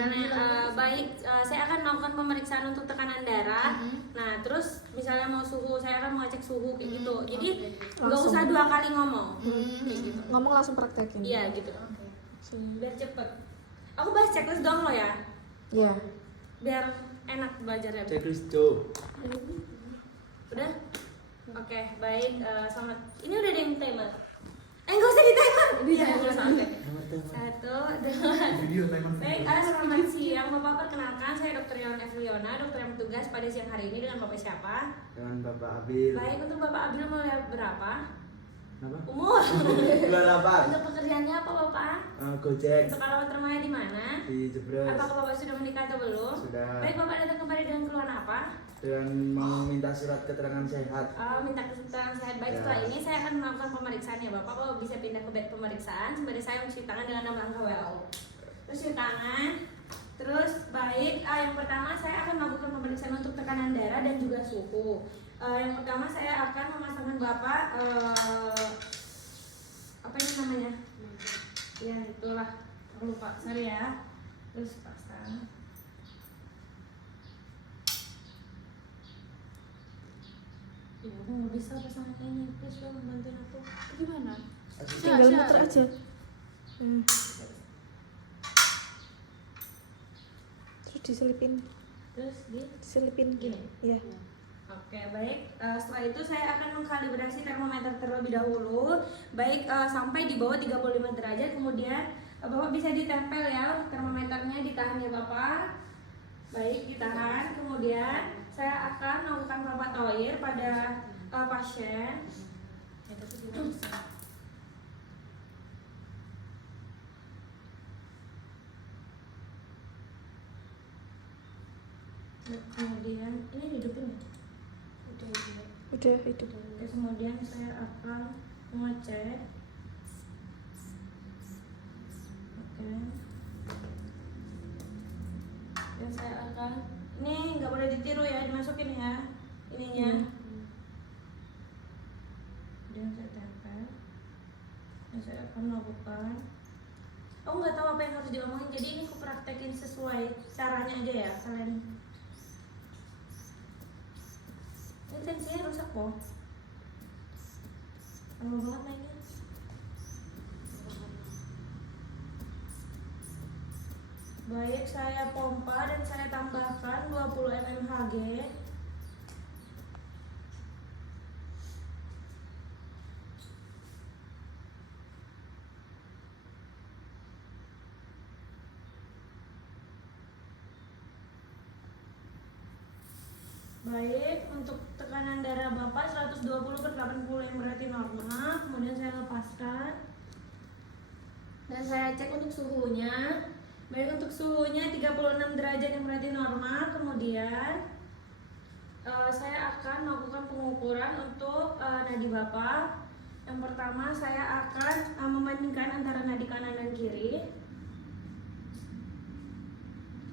misalnya saya akan melakukan pemeriksaan untuk tekanan darah. Nah, terus misalnya mau suhu, saya akan mengecek suhu kayak gitu. Jadi nggak usah 2 kali ngomong. Kayak gitu. Ngomong langsung praktekin. Iya gitu. Biar cepet. Aku bahas checklist dong lo ya. Iya. Biar enak belajarnya. Checklist Jo. Udah? Oke, baik. Selamat. Ini udah ada yang timer. Nggak usah di timer. Iya, nggak usah. Oke. 1, 2. Video timer. Baik, selamat siang Bapak. Perkenalkan, saya Dr. Yon Evliona, dokter yang bertugas pada siang hari ini. Dengan Bapak siapa? Dengan Bapak Abil. Baik, untuk Bapak Abil mau lihat berapa? Apa? Umur. Bulan apa? Untuk pekerjaannya apa Bapak? Gojek. Untuk alamat rumahnya di mana? Di Jebres. Apakah Bapak sudah menikah atau belum? Sudah. Baik, Bapak datang kembali dengan keluhan apa? Dengan meminta surat keterangan sehat. Minta keterangan sehat. Baik, setelah ini saya akan melakukan pemeriksaan ya Bapak. Bapak bisa pindah ke bed pemeriksaan sembari saya mencuci tangan dengan 6 langkah WHO. Terus cuci tangan. Terus baik, yang pertama saya akan melakukan pemeriksaan untuk tekanan darah dan juga suhu. Yang pertama saya akan memasangkan Bapak apa ini namanya? Ya itulah, aku lupa, sorry ya. Terus pasang. Ya, aku nggak bisa pasang ini, please dong bantuin aku. Gimana? Tinggal Tinggal muter aja. Terus diselipin. Terus Diselipin gini. Iya. Oke, baik. Setelah itu saya akan mengkalibrasi termometer terlebih dahulu. Baik, sampai di bawah 35 derajat. Kemudian Bapak bisa ditempel ya termometernya, ditahan ya Bapak. Baik, ditahan. Kemudian saya akan melakukan palpatoir pada pasien. Kemudian ini hidupin ya? Udah itu. Oke, kemudian saya akan mengecek. Oke. Dan saya akan, ini nggak boleh ditiru ya, dimasukin ya ininya. Kemudian saya tempel. Dan saya akan melakukan. Aku nggak tahu apa yang harus diomongin, jadi ini aku praktekin sesuai caranya aja ya kalian. Ini tensinya rusak kok. Lama banget mainnya. Baik, saya pompa dan saya tambahkan 20 mmHg. Baik, untuk tekanan darah Bapak 120/80 yang berarti normal. Kemudian saya lepaskan. Dan saya cek untuk suhunya. Baik, untuk suhunya 36 derajat yang berarti normal. Kemudian saya akan melakukan pengukuran untuk nadi Bapak. Yang pertama saya akan membandingkan antara nadi kanan dan kiri.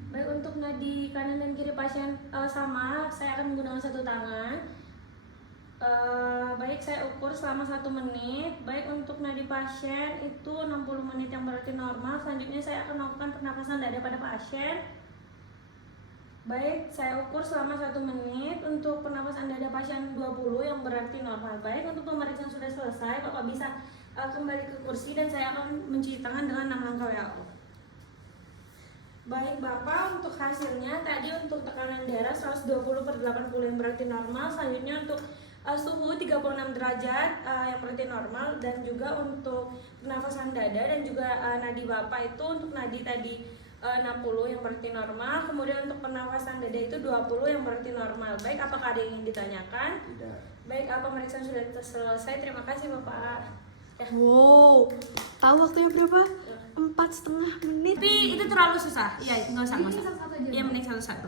Baik, untuk nadi kanan dan kiri pasien sama, saya akan menggunakan satu tangan. Baik, saya ukur selama 1 menit. Baik, untuk nadi pasien itu 60 menit yang berarti normal. Selanjutnya saya akan melakukan pernapasan dada pada pasien. Baik, saya ukur selama 1 menit. Untuk pernapasan dada pasien 20 yang berarti normal. Baik, untuk pemeriksaan sudah selesai, Bapak bisa kembali ke kursi dan saya akan mencuci tangan dengan 6 langkah WHO. Baik Bapak, untuk hasilnya tadi untuk tekanan darah 120/80 yang berarti normal. Selanjutnya untuk suhu 36 derajat yang berarti normal. Dan juga untuk pernafasan dada dan juga nadi Bapak itu untuk nadi tadi 60 yang berarti normal. Kemudian untuk pernafasan dada itu 20 yang berarti normal. Baik, apakah ada yang ingin ditanyakan? Tidak. Baik, pemeriksaan sudah selesai. Terima kasih Bapak. Ya. Wow. Tahu waktunya berapa? 4,5 menit. Tapi itu terlalu susah. Iya, nggak usah. Iya, menit satu-satu.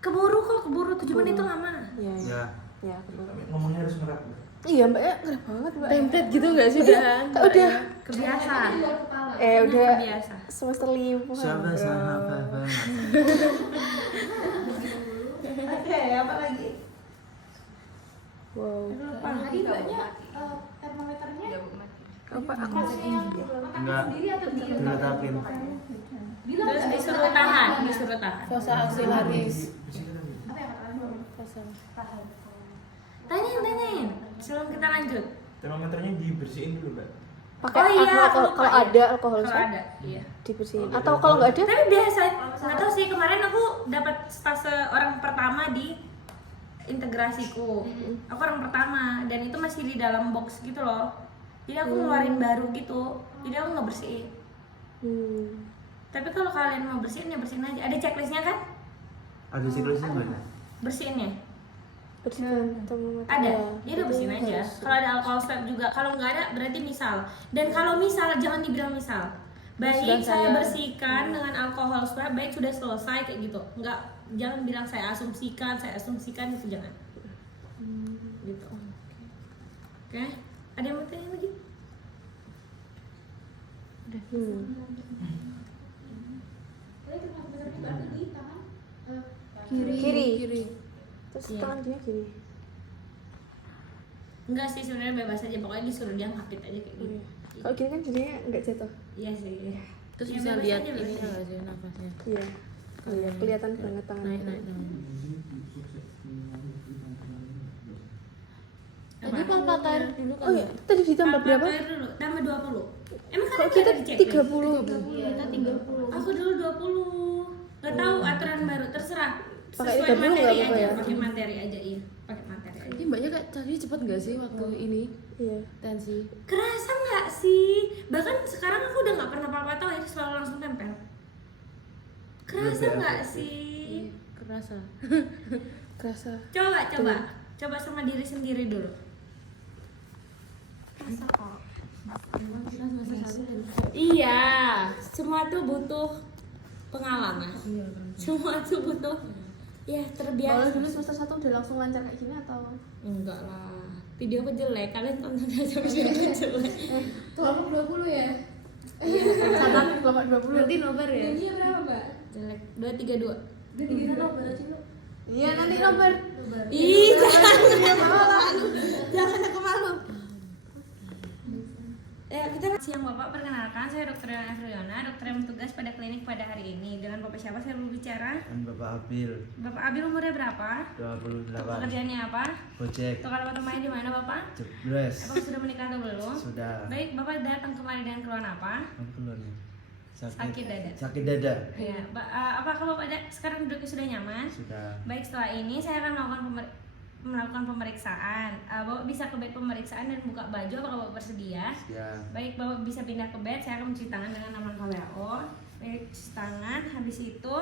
Keburu 7 menit itu lama. Iya. Ya. Ya, betul. Ngomongnya harus ngerap. Iya, Mbak, ya keren banget, Mbak. Template gitu nggak sih? Udah Kebiasaan. udah Biasa. semester 5. Sahabat banget. Oke, apa lagi? Wow. Lupa. Tadi mbaknya termometernya Apa aku makan Enggak. sendiri atau Diletakkan. bilang Terus disuruh tahan. tahan. Fosa axillaris. Apa ya kata Fosa. Tanyain sebelum kita lanjut. Termometernya dibersihin dulu, Mbak. Pakai Oh iya, alkohol lupa kalau ya. ada alkohol Kalau swab ada, iya. dibersihin. Atau kalau nggak ada? Tapi biasa, nggak tahu sih, kemarin aku dapat stase orang pertama di integrasiku. Aku orang pertama dan itu masih di dalam box gitu loh. Jadi aku ngeluarin baru gitu. Jadi aku nggak bersihin. Tapi kalau kalian mau bersihin ya bersihin aja. Ada checklistnya kan? Ada siklusnya nggak? Bersihinnya. Bersihin termometer. Ada, Ya, dia udah itu bersihin aja. harus. Kalau ada alkohol swab juga, kalau nggak ada berarti misal. Dan kalau misal jangan dibilang misal. Baik Sudah saya saya- bersihkan dengan alkohol swab, baik sudah selesai kayak gitu. Nggak, jangan bilang saya asumsikan itu jangan. Gitu. Oke, ada yang mau tanya lagi? Tadi termometernya berarti di tangan Kiri. Terus Iya. tangan dia kiri. Enggak sih, sebenarnya bebas aja, pokoknya disuruh dia ngapit aja kayak gitu. Kalau gini kan jadinya nggak jatuh. Iya sih. Iya. Terus Ya, bisa bebas lihat aja, bebas ini aja. nggak sih nafasnya? Iya. Iya, kelihatan banget tangan. Naik. Tadi papa air dulu kan? Oh iya, tadi ditambah berapa? Air dulu, tambah 20. Emang kan Kalau ada kita di checklist? 30. Iya, kita 30. Aku dulu 20. Gak tahu aturan baru, terserah. Pakai Sesuai 30 nggak materi apa-apa aja, ya? pakai materi aja, iya. Pakai materi aja. Ini mbaknya kayak tadi cepet nggak sih waktu ini Iya. tensi? Kerasa nggak sih? Bahkan sekarang aku udah nggak pernah apa-apa tahu, itu selalu langsung tempel. Kerasa Lebih nggak efektif. sih? Kerasa. Kerasa. Coba sama diri sendiri dulu. Iya, semua tuh butuh pengalaman. Semua tuh butuh ya Kalau terbiasa. dulu semester 1 udah langsung lancar kayak gini atau? Enggak lah. Video aku jelek, kalian tonton aja video aku jelek. kelompok 20 ya. Sama kelompok 20. Berarti nobar ya? Gajinya berapa, Mbak? Jelek. 232. Udah 3 nomor aja lu. Iya, nanti nomor. Ih, jangan aku malu. Kita siang Bapak, perkenalkan saya Dr. Yana Afriona, dokter yang bertugas pada klinik pada hari ini. Dengan Bapak siapa saya berbicara? Dan Bapak Abil Bapak Abil umurnya berapa? 28. Pekerjaannya apa? Gojek. Untuk alamat rumahnya di mana Bapak? Jebres. Apakah sudah menikah atau belum? Sudah. Baik, Bapak datang kemari dengan keluhan apa? Apa keluarnya? Sakit dada. Sakit dada. Ya, apakah Bapak sekarang duduknya sudah nyaman? Sudah. Baik, setelah ini saya akan melakukan pemeriksaan. Bapak bisa ke bed pemeriksaan dan buka baju, apakah Bapak bersedia? Ya. Baik, Bapak bisa pindah ke bed, saya akan mencuci tangan dengan aman WHO. Baik, cuci tangan, habis itu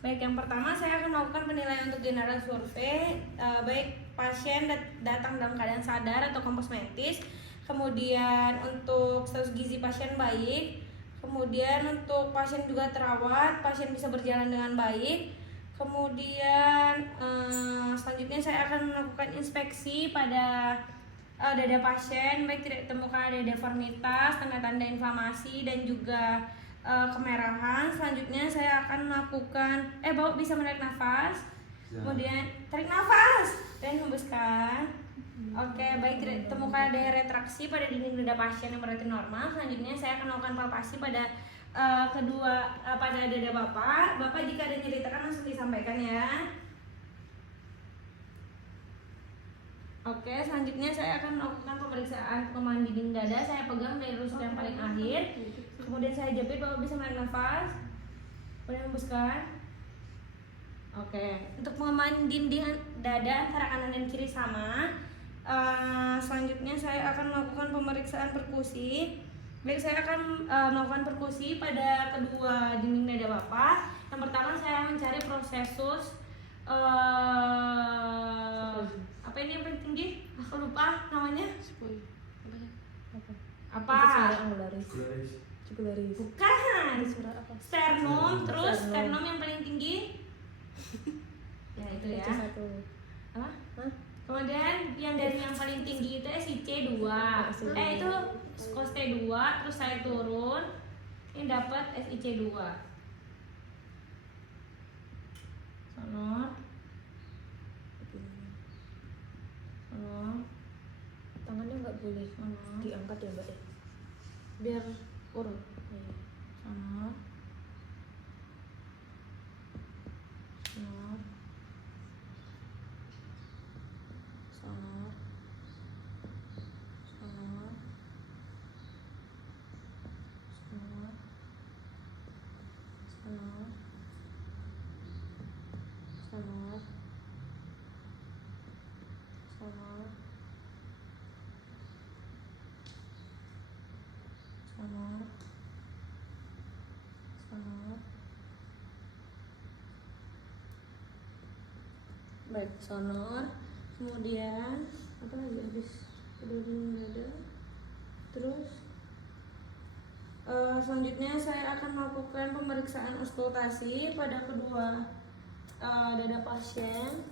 baik, yang pertama saya akan melakukan penilaian untuk general survei. Baik, pasien datang dalam keadaan sadar atau kompos medis. Kemudian untuk status gizi pasien baik. Kemudian untuk pasien juga terawat, pasien bisa berjalan dengan baik. Kemudian selanjutnya saya akan melakukan inspeksi pada dada pasien, baik tidak ditemukan ada deformitas, tanda-tanda inflamasi dan juga kemerahan. Selanjutnya saya akan melakukan Bapak bisa menarik nafas. Ya. Kemudian tarik nafas dan hembuskan. Oke, baik tidak ditemukan ada retraksi pada dinding dada pasien yang berarti normal. Selanjutnya saya akan melakukan palpasi pada pada dada Bapak. Bapak jika ada nyeri tekan langsung disampaikan ya. Oke, selanjutnya saya akan melakukan pemeriksaan pengembangan dinding dada. Saya pegang dari rusuk yang paling akhir. Kemudian saya jepit, Bapak bisa menarik nafas. Kemudian hembuskan. Oke, untuk pengembangan dinding dada antara kanan dan kiri sama. Selanjutnya saya akan melakukan pemeriksaan perkusi. Baik, saya akan melakukan perkusi pada kedua dinding dada Bapak. Yang pertama saya mencari prosesus apa ini yang paling tinggi? Aku lupa namanya. Apa? Jugularis. Bukan. Sternum, terus sternum yang paling tinggi. Ya itu ya. Apa? Kemudian yang dari yang paling tinggi itu SIC 2. Itu SCOS T2, terus saya turun. Ini dapat SIC 2. Sono. Tangannya nggak boleh diangkat ya mbak ya? Biar urut. Sono. baik sonor, kemudian apa lagi habis peduli dada. Terus selanjutnya saya akan melakukan pemeriksaan auskultasi pada kedua dada pasien.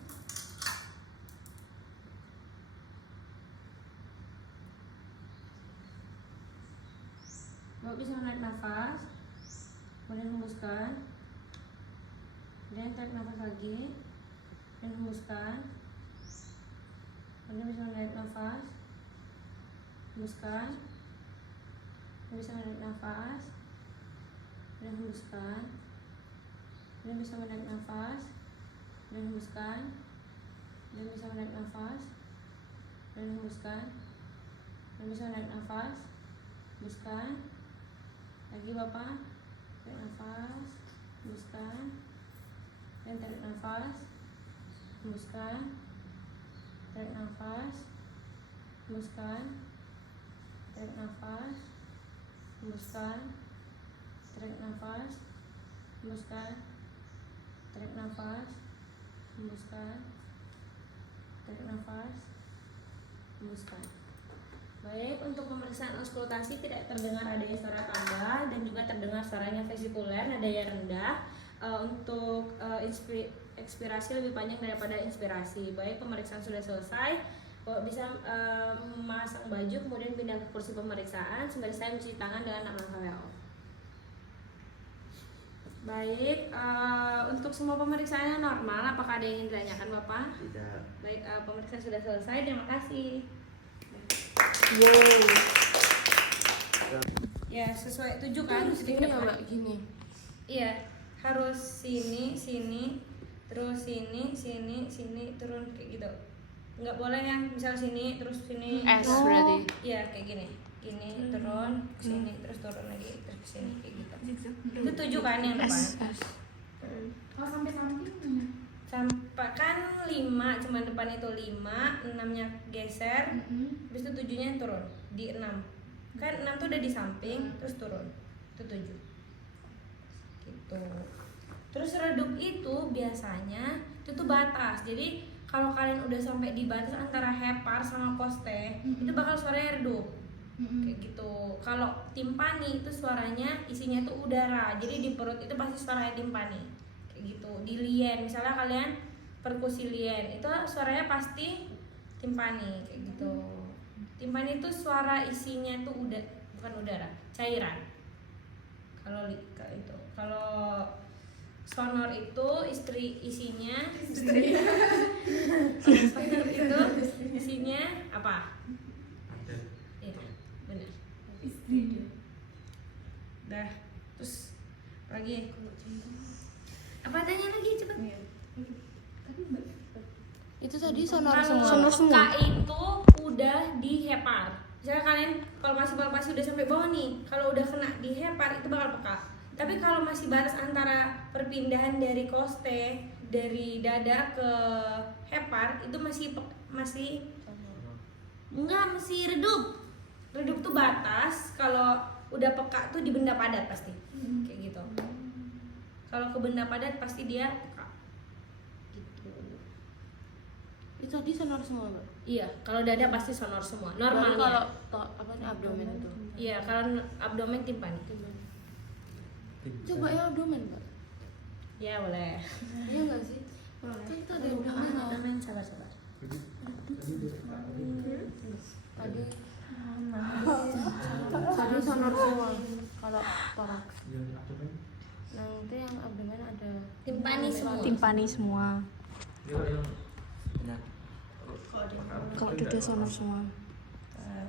Bapak bisa menarik nafas, kemudian hembuskan, kemudian tarik nafas lagi, dan hembuskan, kemudian bisa menarik nafas, hembuskan, bisa menarik nafas, dan hembuskan, dan bisa menarik nafas, dan hembuskan, dan bisa menarik nafas, dan hembuskan, dan bisa menarik nafas, hembuskan. Lagi Bapak, tarik nafas, hembuskan, dan tarik nafas, hembuskan, tarik nafas, hembuskan, tarik nafas, hembuskan, tarik nafas, hembuskan, tarik nafas, hembuskan, tarik nafas, hembuskan. Baik, untuk pemeriksaan auskultasi tidak terdengar adanya suara tambah dan juga terdengar suaranya vesikuler, nadanya rendah. Untuk ekspirasi lebih panjang daripada inspirasi. Baik, pemeriksaan sudah selesai. Bisa memasang baju kemudian pindah ke kursi pemeriksaan sembari saya mencuci tangan dengan langkah WHO. Baik, untuk semua pemeriksaannya normal. Apakah ada yang ingin ditanyakan Bapak? Tidak. Baik, pemeriksaan sudah selesai. Terima kasih. Ya, sesuai tujuh kan? Gini ya Mbak, gini. Iya, harus sini, terus sini, turun kayak gitu. Nggak boleh yang misal sini, terus sini. S berarti. Iya, kayak gini. Gini, turun, sini, terus turun lagi, terus kesini kayak gitu. Itu tujuh kan yang depan. Kalau sampai samping Sampai kan 5, cuman depan itu 5, 6-nya geser, habis itu 7-nya turun di 6. Kan 6 tuh udah di samping, terus turun. Itu 7. Gitu. Terus redup itu biasanya itu tuh batas. Jadi kalau kalian udah sampai di batas antara hepar sama poste, itu bakal suaranya redup. Kayak gitu. Kalau timpani itu suaranya isinya tuh udara. Jadi di perut itu pasti suaranya timpani. Gitu. Di lien misalnya kalian perkusi lien itu suaranya pasti timpani kayak gitu. Timpani itu suara isinya tuh bukan udara, cairan. Kalau itu kalau sonor itu isinya sonor itu isinya apa? Iya, benar. Dah, terus lagi apa tanya lagi cepat? Itu tadi sonor Kalau semua. peka itu udah di hepar. Misalnya kalian palpasi udah sampai bawah nih, kalau udah kena di hepar itu bakal peka. Tapi kalau masih batas antara perpindahan dari koste dari dada ke hepar itu masih redup. Redup tuh batas. Kalau udah peka tuh di benda padat pasti kayak gitu. Kalau ke benda padat pasti dia peka. Gitu. Itu tadi sonor semua Mbak. Iya, kalau dada pasti sonor semua. Baru Normalnya. kalau abdomen itu. Iya, kalau abdomen timpani. Coba yang abdomen Mbak. Ya boleh. Iya nggak sih? Kan itu ada abdomen. Abdomen sabar. Tadi sonor semua. Kalau toraks. Nanti yang abdomen ada Timpani semua. timpani semua. Nah, Kalau dada sonor semua.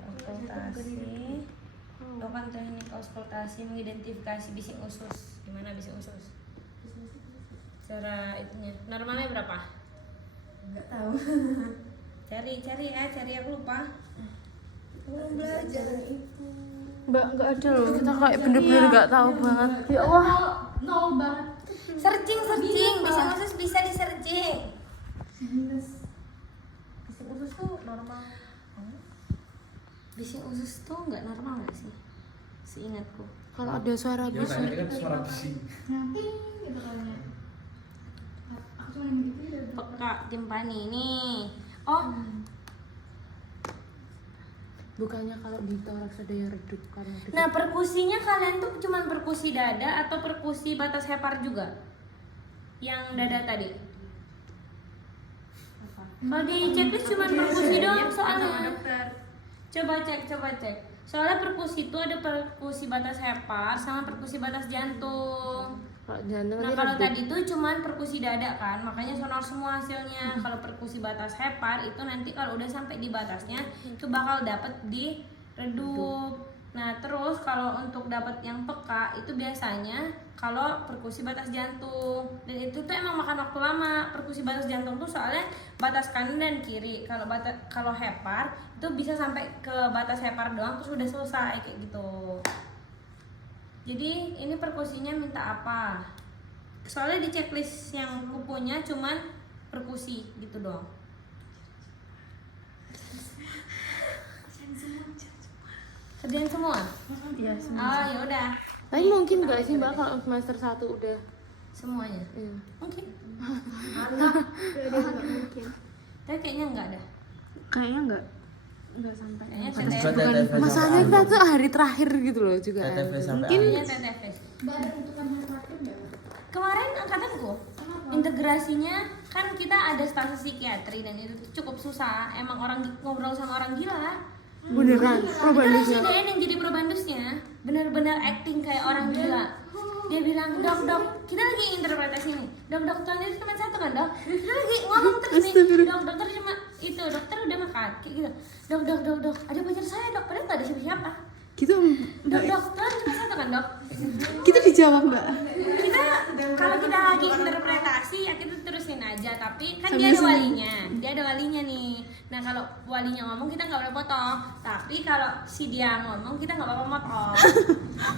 Auskultasi. Lakukan teknik auskultasi mengidentifikasi bising usus. Gimana bising usus? Cara itunya. Normalnya berapa? Enggak tahu. Cari aku lupa. Belum belajar itu. Mbak nggak ada loh. Kita kayak bener-bener nggak tahu banget. Ya Allah. Nol banget. Searching. Bising usus bisa di searching. Bising usus tuh normal. Bising usus tuh nggak normal nggak sih? Seingatku. Kalau ada suara ya bising. kan suara bising. Nanti gitu kayaknya. Aku cuma gitu ya. Peka Kak Timpani nih. Oh, Bukannya kalau di toraks ada yang redup karena nah perkusinya kalian tuh cuman perkusi dada atau perkusi batas hepar juga? Yang dada tadi? Kalau di checklist cuman perkusi doang soalnya. Coba cek. Soalnya perkusi itu ada perkusi batas hepar sama perkusi batas jantung. kalau jantung Nah nanti kalau redup. tadi tuh cuman perkusi dada kan, makanya sonor semua hasilnya. Kalau perkusi batas hepar itu nanti kalau udah sampai di batasnya itu bakal dapet di redup. Nah terus kalau untuk dapat yang peka itu biasanya kalau perkusi batas jantung, dan itu tuh emang makan waktu lama. Perkusi batas jantung tuh soalnya batas kanan dan kiri. Kalau hepar itu bisa sampai ke batas hepar doang terus udah selesai kayak gitu. Jadi ini perkusinya minta apa? Soalnya di checklist yang aku punya cuman perkusi gitu doang. Kerjain semua? Iya, Oh ya udah. Tapi mungkin nggak sih Mbak kalau semester 1 udah Semuanya? iya. Mungkin. Mantap. mungkin. Tapi kayaknya enggak ada. Kayaknya enggak sampai. Kayaknya Bukan TTF. TTF Masalahnya kita tuh hari terakhir gitu loh juga kan. TTF sampai Kayaknya TTF. Mbak ada untukan yang terakhir nggak? Kemarin angkatanku integrasinya kan kita ada stase psikiatri dan itu tuh cukup susah. Emang orang ngobrol sama orang gila. Beneran. Itu Probandusnya. Dayan yang jadi probandusnya bener-bener acting kayak orang gila. Dia bilang, dok, kita lagi interpretasi nih. Dok, tuan itu cuma satu kan dok? Kita lagi ngomong terus nih. Dok, dokter cuma itu, dokter udah makan kayak gitu. Dok, ada pacar saya dok, padahal nggak ada siapa-siapa. Gitu Dok, tuan cuma satu kan dok? kita dijawab Mbak. Kita kalau kita lagi interpretasi ya kita terusin aja, tapi kan dia ada walinya nih. Nah kalau walinya ngomong kita nggak boleh potong, tapi kalau si dia ngomong kita nggak apa-apa motong.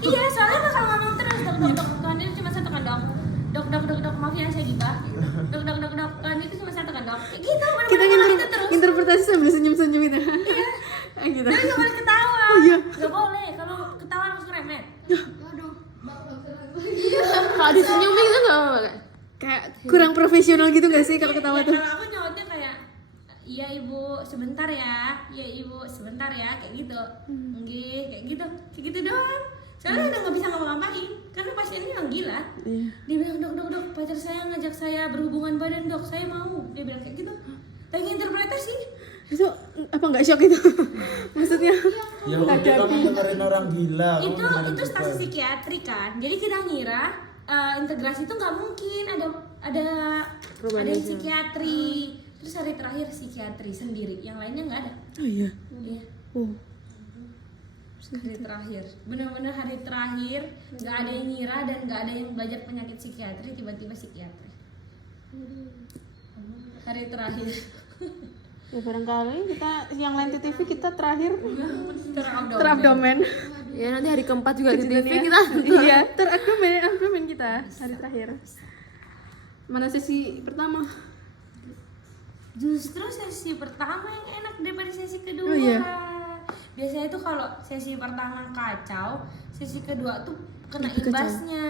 Iya soalnya bakal ngomong terus. Dok, tuan itu cuma satu kan dok? Dok, maaf ya saya gibah. Dok, tuan itu cuma satu kan dok? Kayak gitu Kita bener-bener gitu terus. interpretasi sambil senyum-senyum itu. Iya. Gitu. Tapi nggak boleh ketawa. Oh, iya. Nggak boleh, kalau ketawa langsung remet. Aduh, mbak Kalau disenyumin itu nggak apa-apa kan? Kayak kurang profesional gitu gak sih kalau ketawa Ya, tuh? kalau aku nyautnya kayak iya ibu sebentar ya, iya ibu sebentar ya, kayak gitu. Nggih, kayak gitu doang. Soalnya udah nggak bisa ngapa-ngapain karena pasien ini orang gila. Iya. Dia bilang dok, pacar saya ngajak saya berhubungan badan dok, saya mau. Dia bilang kayak gitu. Lagi interpretasi. Itu apa nggak shock itu? Maksudnya Ya udah kamu dengerin orang gila. kamu Itu dengerin stase juga. psikiatri kan. Jadi kita ngira integrasi itu nggak mungkin ada yang psikiatri. Terus hari terakhir psikiatri sendiri, yang lainnya nggak ada. oh iya. Iya. Oh. Hari terakhir, benar-benar hari terakhir nggak ada yang ngira dan nggak ada yang belajar penyakit psikiatri, tiba-tiba psikiatri. Hari terakhir. Ya barangkali kita yang lain TV kita terakhir Terabdomen. terabdomen. Ya nanti hari keempat juga di TV ya. kita. Iya, terabdomen kita hari terakhir. Mana sesi pertama? Justru sesi pertama yang enak daripada sesi kedua. Oh, iya. Biasanya itu kalau sesi pertama kacau, sesi kedua tuh kena Lebih kacau. imbasnya.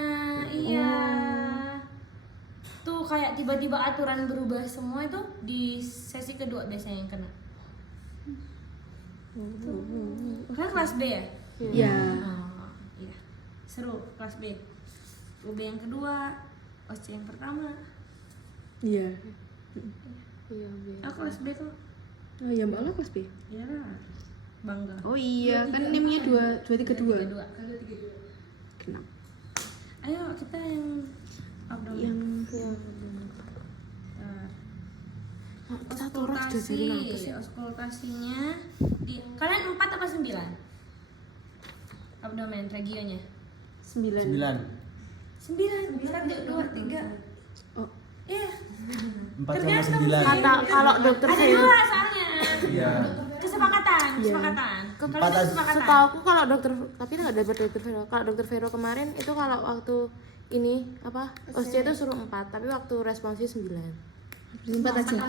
Iya. Tuh kayak tiba-tiba aturan berubah semua itu di sesi kedua biasanya yang kena. Kan kelas B ya? Iya. Oh, iya. Seru kelas B. UB yang kedua, OC yang pertama. Iya. Iya, Bi. Aku kelas B kok. Oh iya, Mbak Ola kelas B. Iya lah. Bangga. Oh iya, kan NIM-nya 232. Kedua. Kenapa? Ayo kita yang abdomen. Yang Satu orang sudah jadi apa sih? Auskultasinya di kalian 4 apa 9? Abdomen regionya. 9. 9. 9. 1 2 3. Oh, Iya. 4 sama 9. Kata kalau dokter Ada Vero, 2 soalnya. Iya. Kesepakatan. Empat Kalau aja. kesepakatan. setahu aku kalau dokter, tapi nggak dapat dokter Vero. Kalau dokter Vero kemarin itu kalau waktu ini apa OSCE itu suruh 4, tapi waktu responsnya 9. 4 aja. 4.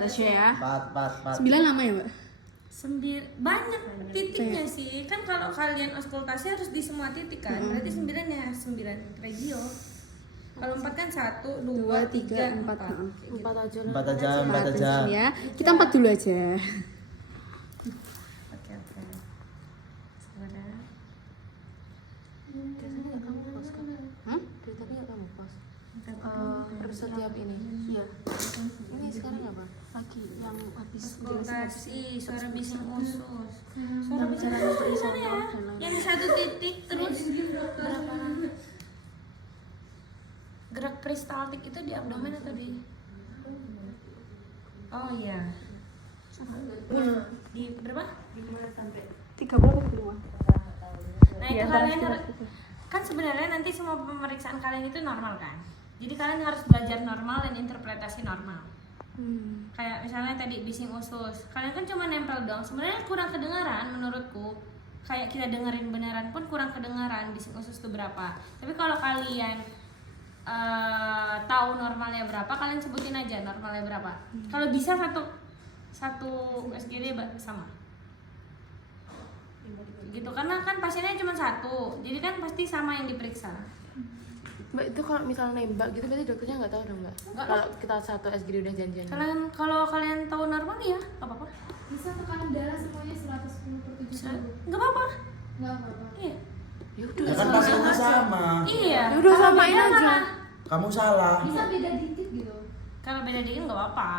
Tasya ya. 4. 9 lama ya, Mbak? Banyak titiknya sih. Kan kalau kalian auskultasi harus di semua titik kan. Berarti 9 ya 9 regio. Kalau 4 kan 1, 2, 3, 4. 4 aja lah. 4 aja, 4 aja. Ya, kita 4 dulu aja. Oke. Sekarang Dari tadi nggak kamu post kan? Dari tadi nggak kamu post? Episode tiap ini. Iya. Ini sekarang apa? Lagi yang habis Auskultasi, suara bising usus. Suara bising usus mana ya? Yang di satu titik terus gerak peristaltik itu di abdomen atau di? Oh iya. Di berapa? 30 ke bawah. Nah itu kalian kan sebenarnya nanti semua pemeriksaan kalian itu normal kan? Jadi kalian harus belajar normal dan interpretasi normal. Kayak misalnya tadi bising usus, kalian kan cuma nempel doang. Sebenarnya kurang kedengaran menurutku. Kayak kita dengerin beneran pun kurang kedengaran bising usus itu berapa. Tapi kalau kalian tahu normalnya berapa, kalian sebutin aja normalnya berapa. Kalau bisa satu SGD sama. Gitu karena kan pasiennya cuma satu, jadi kan pasti sama yang diperiksa. Mbak, itu kalau misalnya nembak gitu berarti dokternya nggak tahu dong Mbak? Nggak. Kalau kita satu SGD udah janjian. Kalau kalian tahu normal ya nggak apa-apa. Bisa tekanan darah semuanya 110/70. Nggak apa-apa. Nggak apa-apa. Iya. Ya udah. Ya kan pasiennya sama. Iya. Ya udah, Kalau samain beda aja. malah. Kamu salah. Bisa beda dikit gitu. Kalau beda dikit nggak apa-apa.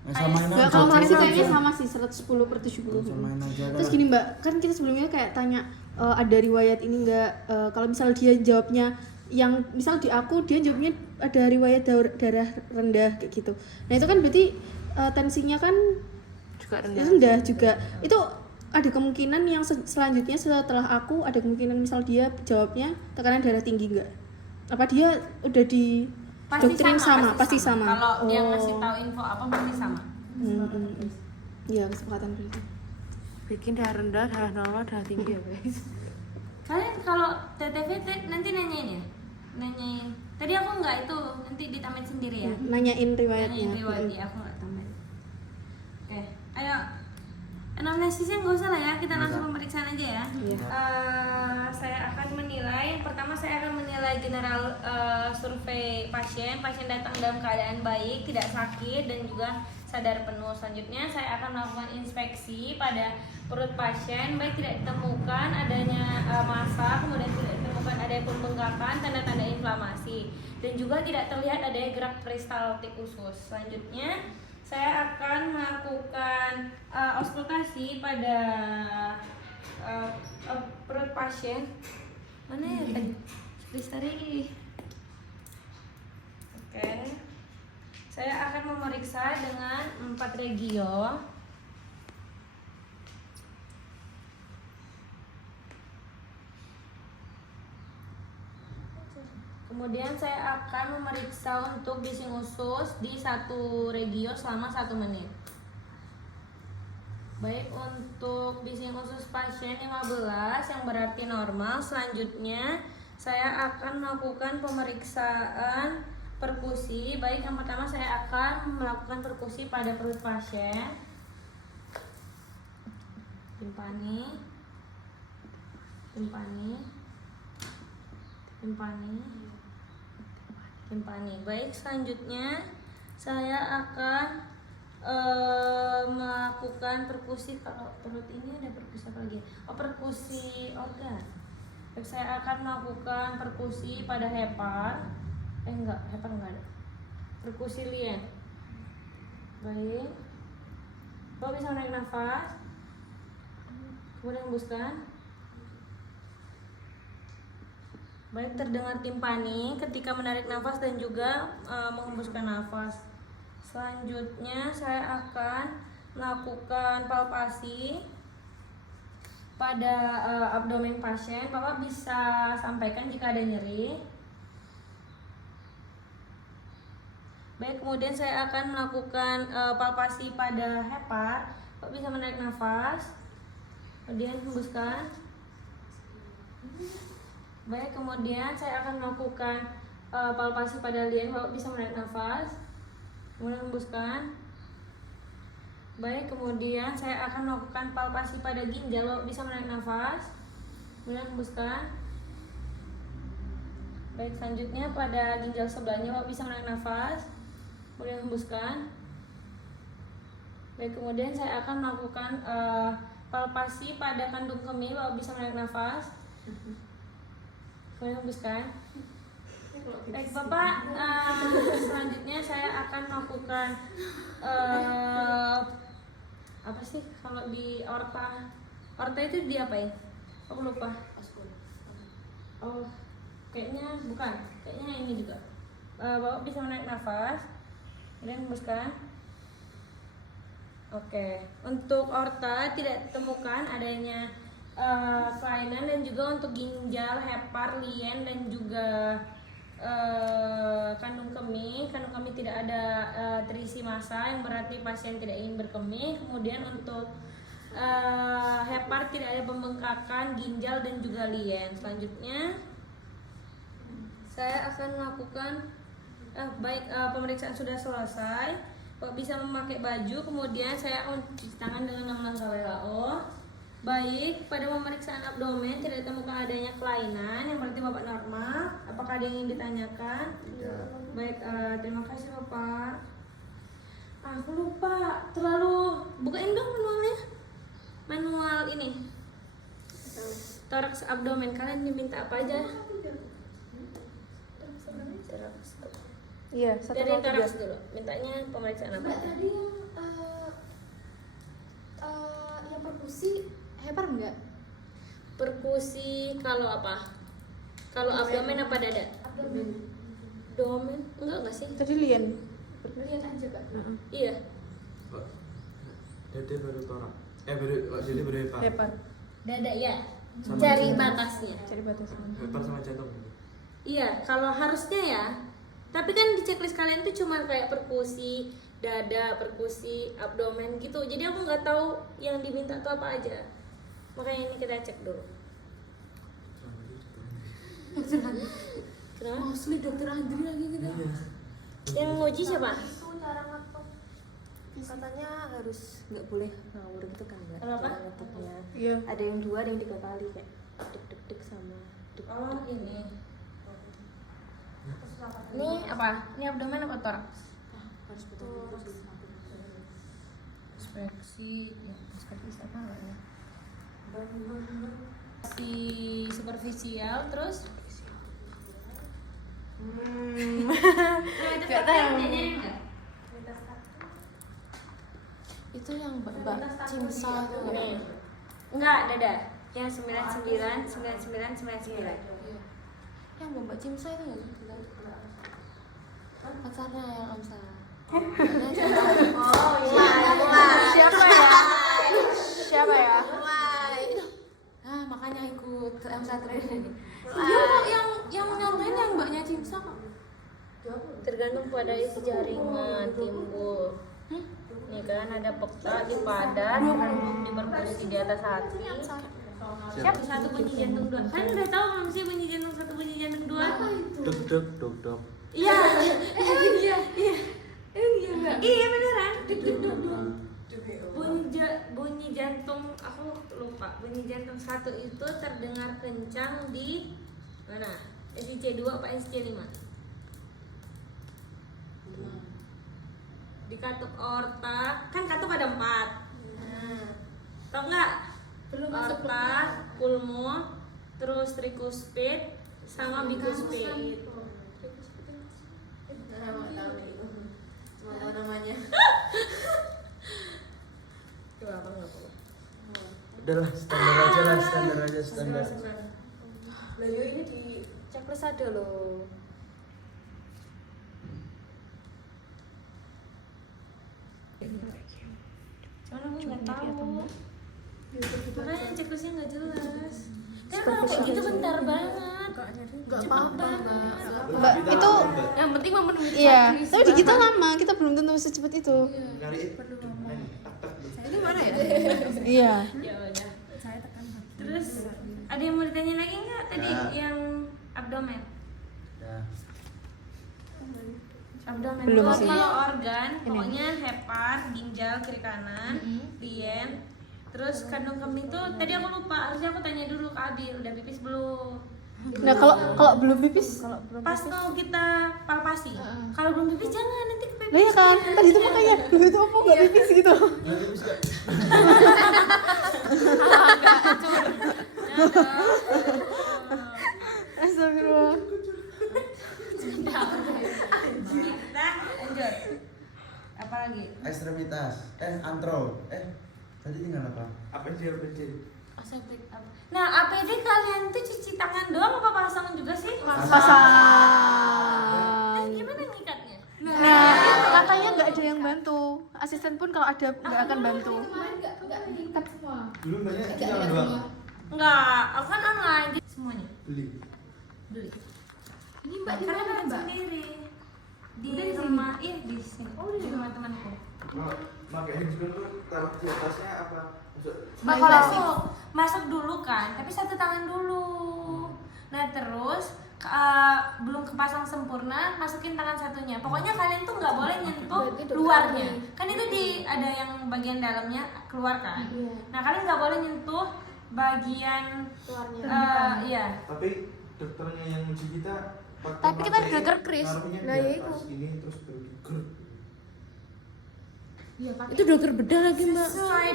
Ya, samain Enggak, aja. kalau cek masih aja. kayaknya sama sih 110/70. Samain aja Terus lah. gini Mbak, kan kita sebelumnya kayak tanya ada riwayat ini enggak, kalau misal dia jawabnya yang misal di aku dia jawabnya ada riwayat darah rendah kayak gitu. Nah itu kan berarti tensinya kan Juga rendah. rendah juga. Itu ada kemungkinan yang selanjutnya setelah aku ada kemungkinan misal dia jawabnya tekanan darah tinggi enggak? Apa dia udah di doktrin sama? Pasti sama. Kalau dia Oh. ngasih tahu info apa pasti sama. Iya, kesepakatan berarti. Bikin darah rendah, darah normal, darah tinggi ya guys. Kalian kalau TTV nanti nanyain ya? Nanyain. Tadi aku nggak itu, nanti ditambahin sendiri ya. Nanyain riwayatnya. Nanyain riwayatnya, aku nggak tambahin. Oke, ayo. Anamnesisnya nggak usah lah ya, kita langsung pemeriksaan aja ya. Saya akan menilai, yang pertama saya akan menilai general survei pasien. Pasien datang dalam keadaan baik, tidak sakit dan juga sadar penuh. Selanjutnya saya akan melakukan inspeksi pada perut pasien, baik tidak ditemukan adanya massa, kemudian tidak ditemukan adanya pembengkakan, tanda-tanda inflamasi, dan juga tidak terlihat adanya gerak peristaltik usus. Selanjutnya saya akan melakukan auskultasi pada perut pasien. Mana ya tadi? Listari. Oke. Saya akan memeriksa dengan 4 regio. Kemudian saya akan memeriksa untuk bising usus di 1 regio selama 1 menit. Baik, untuk bising usus pasien 15 yang berarti normal. Selanjutnya saya akan melakukan pemeriksaan perkusi. Baik, yang pertama saya akan melakukan perkusi pada perut pasien. Timpani. Baik, selanjutnya saya akan melakukan perkusi. Kalau perut ini ada perkusi apa lagi? Perkusi organ. Baik, saya akan melakukan perkusi pada hepar. Hepar enggak ada. Perkusi lien. Baik. Bapak bisa menarik nafas. Kemudian hembuskan. Baik, terdengar timpani ketika menarik nafas dan juga menghembuskan nafas. Selanjutnya saya akan melakukan palpasi pada abdomen pasien. Bapak bisa sampaikan jika ada nyeri. Baik, kemudian saya akan melakukan palpasi pada hepar. Bapak bisa menarik nafas, kemudian hembuskan. Baik, kemudian saya akan melakukan palpasi pada lien. Bapak bisa menarik nafas, kemudian hembuskan. Baik, kemudian saya akan melakukan palpasi pada ginjal. Bapak bisa menarik nafas, kemudian hembuskan. Baik, selanjutnya pada ginjal sebelahnya Bapak bisa menarik nafas, kemudian hembuskan. Baik, kemudian saya akan melakukan palpasi pada kandung kemih. Bapak bisa menarik nafas, kemudian hembuskan. Baik Bapak, selanjutnya saya akan melakukan apa sih kalau di aorta itu diapain? Aku lupa. Oh, kayaknya bukan, kayaknya ini juga. Bapak bisa menarik nafas, kemudian hembuskan. Oke, untuk aorta tidak ditemukan adanya kelainan, dan juga untuk ginjal, hepar, lien, dan juga kandung kemih tidak ada terisi massa, yang berarti pasien tidak ingin berkemih. Kemudian untuk hepar tidak ada pembengkakan ginjal dan juga lien. Selanjutnya saya akan melakukan pemeriksaan sudah selesai. Bapak bisa memakai baju, kemudian saya akan mencuci tangan dengan 6 langkah WHO. Baik, pada pemeriksaan abdomen tidak ditemukan adanya kelainan, yang berarti Bapak normal. Apakah ada yang ingin ditanyakan? Tidak. Baik, terima kasih Bapak. Aku lupa, terlalu bukain dong manualnya. Manual ini. Toraks abdomen, kalian diminta apa aja? Iya, Dari toraks dulu. Mintanya pemeriksaan apa? Mbak, tadi yang perkusi hepar enggak? Perkusi kalau apa? Kalau abdomen apa dada? Abdomen. Abdomen? Enggak sih? Tadi Lian. Lihat aja Kak. Iya. Dede baru torak. Dede baru hepar. Hepar. Dada ya. Sama Cari jantung. batasnya. Cari batasnya. Hepar sama jantung. Iya, kalau harusnya ya. Tapi kan di checklist kalian tuh cuma kayak perkusi, dada, perkusi, abdomen gitu. Jadi aku nggak tahu yang diminta tuh apa aja. Makanya ini kita cek dulu. Kenapa? Mostly dokter Andri lagi gitu. Yang nguji siapa? Itu cara ngetuk, katanya harus nggak boleh ngawur gitu kan Mbak? Kenapa? Cara ngetuknya. Iya. Ada yang 2, ada yang 3 kali kayak deg-deg sama deg. Oh ini. Ini apa? Ini abdomen apa toraks? Harus betul-betul. Inspeksi, ya inspeksi apa namanya? Si superficial, terus Gak tahu. enggak? Itu yang Mbak Cimsa tuh. Nih. Enggak, dada. Yang 99 99 99. Yang Mbak Cimsa itu nggak sih? Pacarnya yang Amsa. Oh Siapa ya? Siapa ya? Ah, makanya ikut Amsa training. Iya kok yang nyontohin yang Mbaknya Cimsa kok. tergantung pada isi jaringan timbul. Nih kan ada pekta di padat, diperkusi di atas hati. Siap, satu bunyi jantung 2. Kan udah tahu belum sih bunyi jantung 1, bunyi jantung 2? Deg deg dog dog. Iya. Iya beneran. Bunyi jantung, aku lupa. Bunyi jantung 1 itu terdengar kencang di mana? SIC 2 apa SIC 5? Di katup aorta, kan katup ada 4. Tau nggak? Belum masuk Aorta, pulmo, terus tricuspid, sama bicuspid. Coba apa nggak apa? Udahlah, standar aja lah, standar aja, standar. Lah yo ini di checklist ada loh. Cuman aku nggak tahu. Makanya checklistnya nggak jelas. Kan kalau kayak gitu bentar banget. Gak apa-apa Mbak, itu yang penting memenuhi iya. checklist. Tapi di kita lama, kita belum tentu secepat itu. Itu mana ya? Iya. Ya udah. Terus ada yang mau ditanya lagi nggak tadi yang abdomen? Ya. Abdomen Belum tuh sih. kalau organ pokoknya hepar, ginjal kiri kanan, lien, terus kandung kemih tuh tadi aku lupa, harusnya aku tanya dulu ke Abil, udah pipis belum? Nah, kalau belum pipis, Pas mau kita palpasi. Kalau belum pipis jangan nanti kepepes. lah ya kan, tadi itu makanya, lu itu apa nggak pipis gitu? Nggak pipis kak. Astagfirullah. Nah, lanjut. Apa lagi? Ekstremitas. Antro. Tadi tinggal apa? APD. Aseptik apa? Nah, APD kalian tuh cuci tangan doang apa pasang juga sih? Pasang. Terus gimana ngikatnya? Nah, katanya nggak ada yang bantu. Asisten pun kalau ada nggak akan bantu. Kemarin nggak diikat semua. Dulu banyak jalan doang. Enggak, aku kan online jadi semuanya. Beli. Beli. Ini Mbak di Karena mana kan Mbak? sendiri. Di Udah di sini? rumah, iya di sini. Oh, di rumah temanku. Kalau pakai handphone tuh taruh di atasnya apa? Masuk dulu kan, tapi satu tangan dulu. Nah terus belum kepasang sempurna, masukin tangan satunya. Pokoknya kalian tuh nggak boleh nyentuh luarnya. Kan itu ada yang bagian dalamnya keluar kan. Nah kalian nggak boleh nyentuh bagian iya. Tapi dokternya yang uji kita Tapi kita dokter Chris. Nah ya itu. Ini terus gerut. Iya, pakai. Itu dokter bedah lagi mbak. Sesuai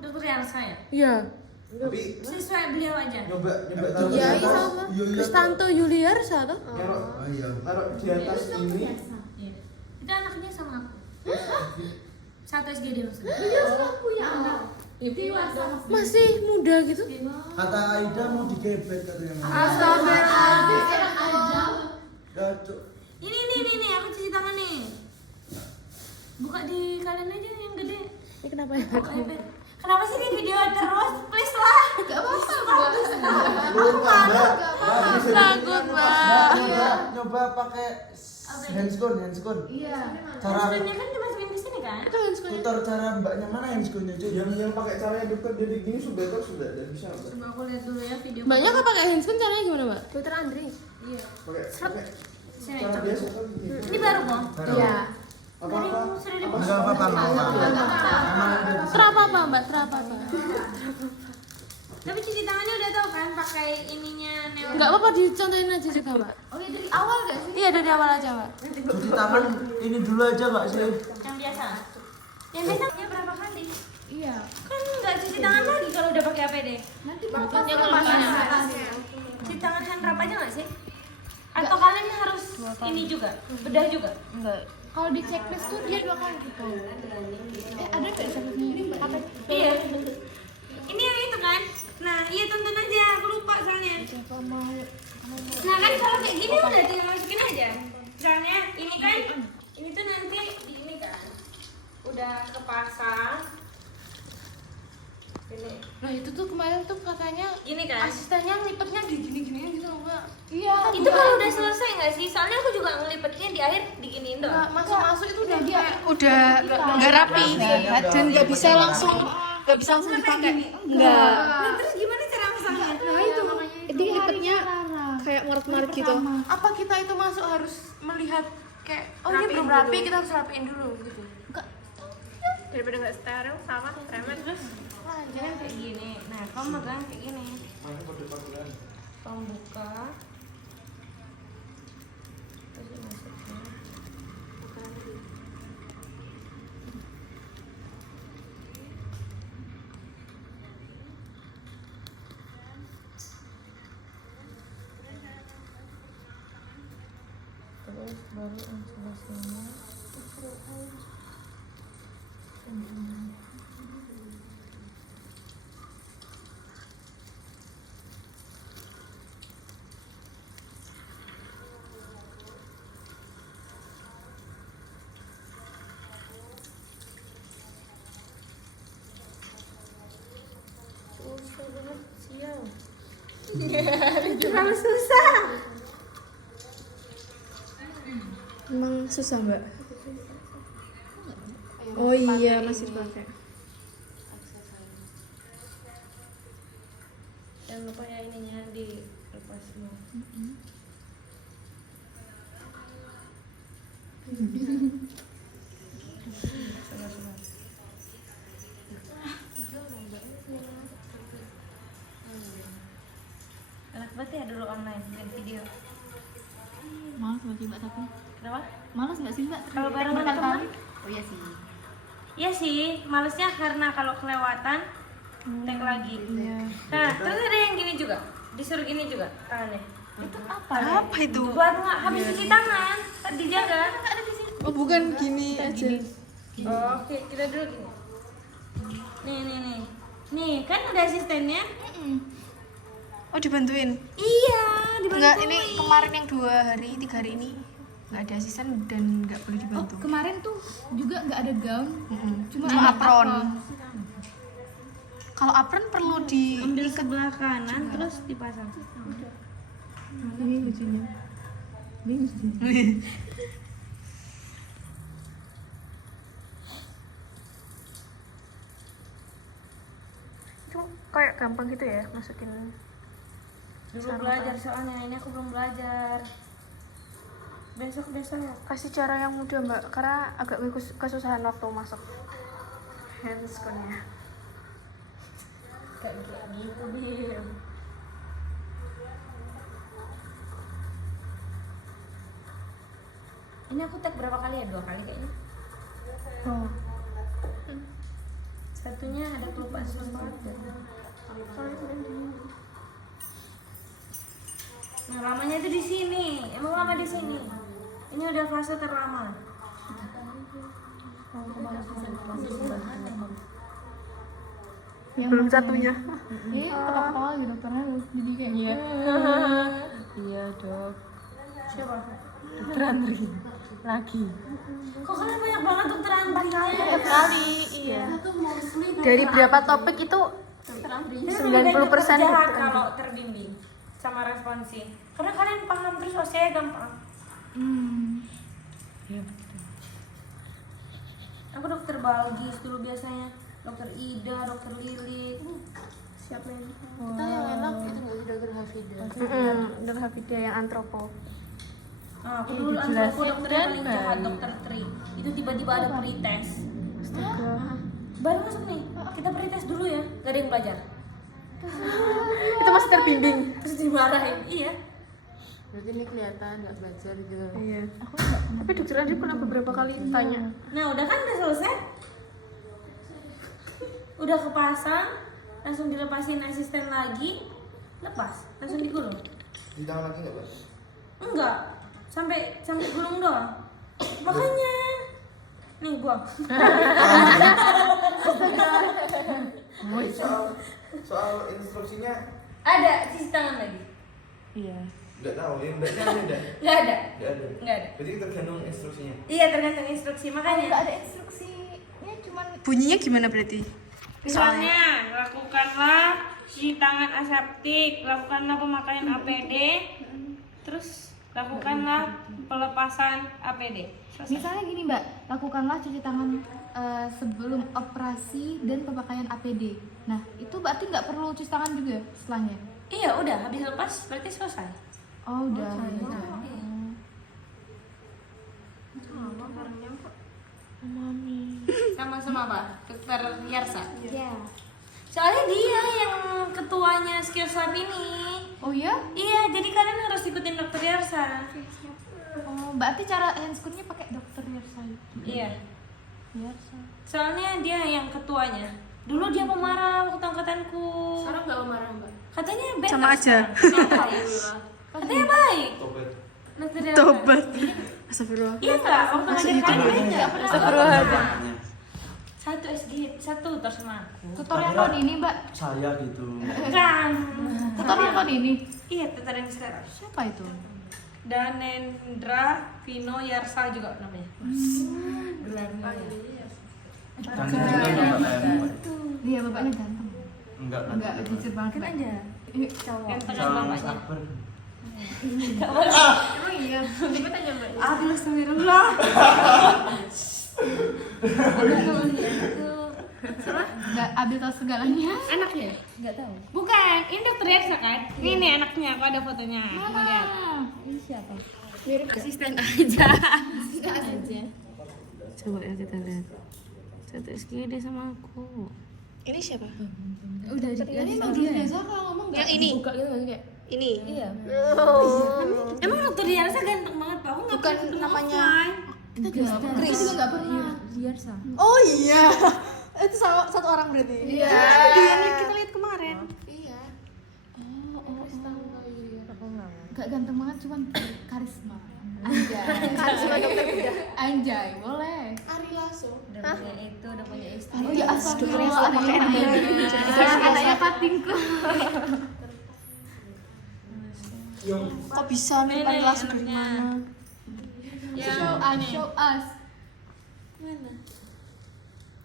dokter yang saya. Iya. Tapi Sesuai beliau aja. nyoba Iya sama. Kristanto Yuliarsa tuh. Taruh di atas ini. Iya. Itu anaknya sama aku. Satu SGD maksudnya. Dia punya anak. Dewasa. Masih muda gitu. Kata Aida mau digebet katanya. Ya, Cuk. Ini aku cuci tangan nih. Buka di kalian aja yang gede. Ini kenapa ya? Buka iPad. Kenapa sih di video terus? Please lah. Gak apa-apa Mbak. Lupa, Mbak. Takut mbak. Nyoba pakai handphone. Iya. Cara Handphone-nya kan dimasukin ke sini kan? tutor cara mbaknya mana handphone-nya, Cuk? Yang pakai caranya dokter jadi gini sudah dan bisa, Mbak. Coba aku lihat dulu ya video. Mbaknya nggak pakai handscreen caranya gimana mbak? Dokter Andri. Iya. Pakai Sini. cara coba. biasa kan. Ini baru kok. Iya. Apa-apa? Sudah Enggak apa-apa, enggak apa-apa. Terapa apa mbak? Terapa apa? Tapi cuci tangannya udah tahu kan pakai ininya neon. Nggak apa-apa dicontohin aja juga mbak. Oke, dari awal gak sih? Iya dari awal aja mbak. Cuci tangan ini dulu aja, Mbak sih. Yang biasa. Yang biasanya berapa kali? Iya. Kan nggak cuci tangan lagi kalau udah pakai APD. Nanti Bapak kalau Cuci tangan hand rub aja nggak sih? Atau kalian harus ini juga, bedah juga? Enggak. kalau di checklist tuh dia 2 kali gitu. Ada nggak di checklistnya? Apa? Iya. Ini yang itu kan? Nah, iya tonton aja, aku lupa soalnya. Nah kan kalau kayak gini udah tinggal masukin aja. Misalnya ini kan, ini tuh nanti di ini kan, udah kepasang. Ini, Nah itu tuh kemarin tuh katanya gini kan? asistennya ngelipetnya di gini-gini gitu loh mbak. Iya. Itu kalau udah selesai nggak sih? Soalnya aku juga ngelipetnya di akhir diginiin Nggak, doang. masuk-masuk itu udah dia. Udah nggak rapi dan nggak bisa langsung dipakai. Nggak. Nah, terus gimana cara pasangnya? Nah itu Itu lipetnya kayak ngorek-ngorek gitu. Apa kita itu masuk harus melihat kayak oh ini belum rapi kita harus rapiin dulu gitu. Enggak. Daripada nggak steril sama remet terus. Wah, Jangan kayak gini. Nah, kamu megang kayak gini. Mana kode-kodean? Kamu buka. Terus dimasukin. Terus baru insulasinya. Susah banget, sial. Terlalu susah. Emang susah mbak? Oh iya masih pakai. Jangan lupa ya ininya dilepas semua. Enak banget ya dulu dulu online lihat video. Malas nggak sih mbak tapi? Kenapa? Malas nggak sih mbak? Kalau bareng teman? Berkali-kali? Oh iya sih. Iya sih, malesnya karena kalau kelewatan tag lagi. Nah, terus ada yang gini juga, disuruh gini juga tangannya. Itu apa? Apa itu? Buat nggak habis cuci tangan, dijaga. Oh bukan gini aja. Oh, oke, kita dulu gini. Nih. Nih, kan ada asistennya? Oh dibantuin? Iya, dibantuin. Enggak, ini kemarin yang 2 hari 3 hari ini nggak ada asisten dan nggak perlu Oh, dibantu. kemarin tuh juga nggak ada gown. Cuma ada apron. Kalau apron perlu di Ambil sebelah kanan terus dipasang. ini lucunya. Itu kayak gampang gitu ya masukin. Dulu belajar soalnya, ini aku belum belajar. Besok ya. Kasih cara yang mudah mbak, karena agak kesusahan waktu masuk handscone-nya. Kayak gitu, Bim. Ini aku tag berapa kali ya? 2 kali kayaknya. Oh. Satunya ada kelupaan sesuatu. Nah, lamanya itu di sini. Emang lama di sini. Ini udah fase terlama. Belum satunya. Iya, ketawa-ketawa gitu dokternya lu. Jadi kayak iya. Iya dok. Siapa? Dokter Andri lagi. Kok kalian banyak banget dokter Andrinya? Kali iya. Dari berapa topik itu Ini 90% lebih baik dokter jahat Andri. kalau terbimbing sama responsi. Karena kalian paham terus saya gampang. Iya betul. Aku dokter Balgis dulu biasanya, dokter Ida, dokter Lilit. Siapa yang? Kita yang enak itu nggak sih dokter Hafida? Dokter Hafida yang antropo. Nah, aku dulu antropo dokter yang paling jahat, dokter Tri. Itu tiba-tiba ada pretest. Baru masuk nih, kita pretest dulu ya, gak ada yang belajar. Itu masih terbimbing. Terus dimarahin, iya. Berarti ini kelihatan nggak belajar gitu. Iya. Tapi dokter Andri pernah beberapa kali tanya. Nah, udah kan udah selesai. Udah kepasang, langsung dilepasin asisten lagi, lepas, langsung digulung. Di tangan lagi nggak, Bas? Enggak, sampai gulung doang. Makanya, nih buang. Soal instruksinya Ada cuci tangan lagi? Iya. nggak tahu, yang mbaknya ada nggak? Nggak ada. Nggak ada. Nggak ada. Berarti tergantung instruksinya. Iya, tergantung instruksi makanya. Nggak ada instruksinya, cuman Bunyinya gimana berarti? Misalnya, lakukanlah cuci tangan aseptik, lakukanlah pemakaian APD, terus lakukanlah pelepasan APD. Selesai. misalnya gini mbak, lakukanlah cuci tangan sebelum operasi dan pemakaian APD. Nah itu berarti nggak perlu cuci tangan juga setelahnya? Iya, udah habis lepas berarti selesai. Oh udah. Sama-sama apa? Dokter Yarsa. Iya. Soalnya dia yang ketuanya Skills Lab ini. Oh ya? Iya, jadi kalian harus ikutin Dokter Yarsa. Oh berarti cara handscoon-nya pakai dokter Yarsa. Iya. Yarsa. Soalnya dia yang ketuanya. Dulu dia pemarah waktu angkatanku. Sekarang nggak marah mbak? Katanya better Sama aja. sekarang. Katanya baik. Tobat. Dokter Yarsa. Tobat. Astagfirullah. Iya enggak? Waktu ngajar kalian enggak pernah. Astagfirullahaladzim. Satu SG, satu tutor sama aku. Tutor yang tahun ini mbak? Saya gitu. Kan. Tutor yang tahun ini? Iya, tutor yang sekarang. Siapa itu? Danendra Vino Yarsa juga namanya. Ganteng juga Bapak kayak Iya bapaknya ganteng. Enggak, Enggak, jujur banget mbak. Aja. Cowok. Yang tengah Calon bapaknya. Akbar. Emang iya? Coba tanya mbak. Aduh, astagfirullah. Nggak ambil tahu segalanya. Anaknya? Nggak tahu. Bukan, ini dokter Yarsa kan? Ini nih anaknya, aku ada fotonya. Mau lihat. Ini siapa? Asisten aja. aja. Coba ya kita lihat. Satu SGD sama aku. Ini siapa? Udah ini emang dulu biasa kalau ngomong nggak Yang ini? dibuka gitu kan kayak Ini. Iya. Emang dokter Diarsa ganteng banget Pak. Aku nggak Bukan pernah ketemu namanya. offline. Kita juga nggak pernah. Diarsa. Oh iya. Itu satu orang berarti. Iya. Dia yang kita lihat kemarin. Iya. Aku nggak. Gak ganteng banget, cuman karisma. Karisma dokter bedah. Anjay, boleh. Udah punya itu, udah punya istri. Oh ya Dokternya astagfirullah, pakai enak banget. anaknya patingku. Kok bisa nih Ini pantas dari anaknya. mana? Show us.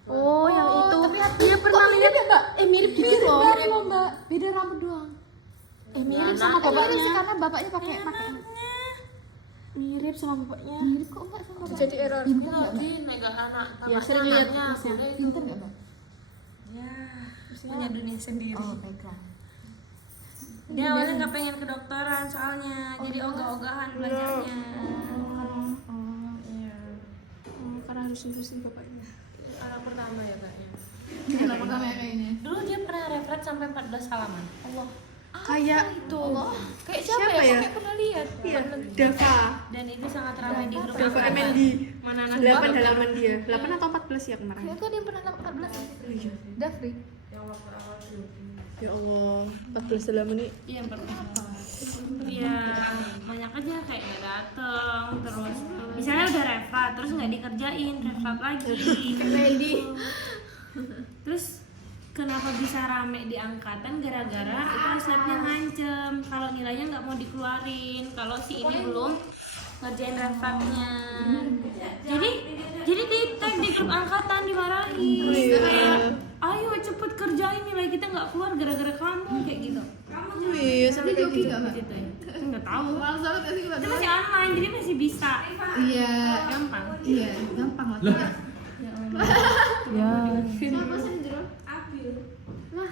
Oh, yang itu. Tapi dia pernah lihat ya, Mbak? Mirip gitu loh. loh, Mbak. Beda rambut doang. Mirip sama bapaknya. Mirip sih karena bapaknya pakai Mirip sama bapaknya. mirip kok enggak sama bapaknya. Jadi error. Pinter enggak, Mbak? Di megang anak. Ya sering lihat masnya. Pinter enggak, Mbak? Ya, punya dunia sendiri. Oh, baiklah. Dia awalnya nggak pengen kedokteran soalnya, jadi ogah-ogahan belajarnya. Iya. Karena harus ngurusin bapaknya. Anak pertama ya kayaknya. Anak pertama ya kayaknya. Dulu dia pernah referat sampai 14 halaman. Allah. Kayak itu. Kayak siapa, Siapa ya? ya? Kok kayak pernah lihat. Iya, Dava. Dan itu sangat ramai di grup Dava angkatan. MND. Mana anak 8 halaman dia. 8 atau 14 ya kemarin? Kayaknya dia pernah 14. Iya. Dafri. Ya Allah, 14 halaman ini. Iya pertama. Iya banyak aja kayak nggak dateng terus. Misalnya udah refat terus nggak dikerjain, refat lagi. Terus kenapa bisa rame di angkatan gara-gara itu aslepnya ngancem kalau nilainya nggak mau dikeluarin kalau si ini belum ngerjain refatnya. Jadi di tag di grup angkatan dimarahin. Kayak, ayo cepet kerjain nilai kita nggak keluar gara-gara kamu kayak gitu. Iya, sampai kayak gitu. Gitu ya. Nggak tahu. Males banget gak sih Itu masih online jadi masih bisa. Iya. Gampang. Iya, gampang lah.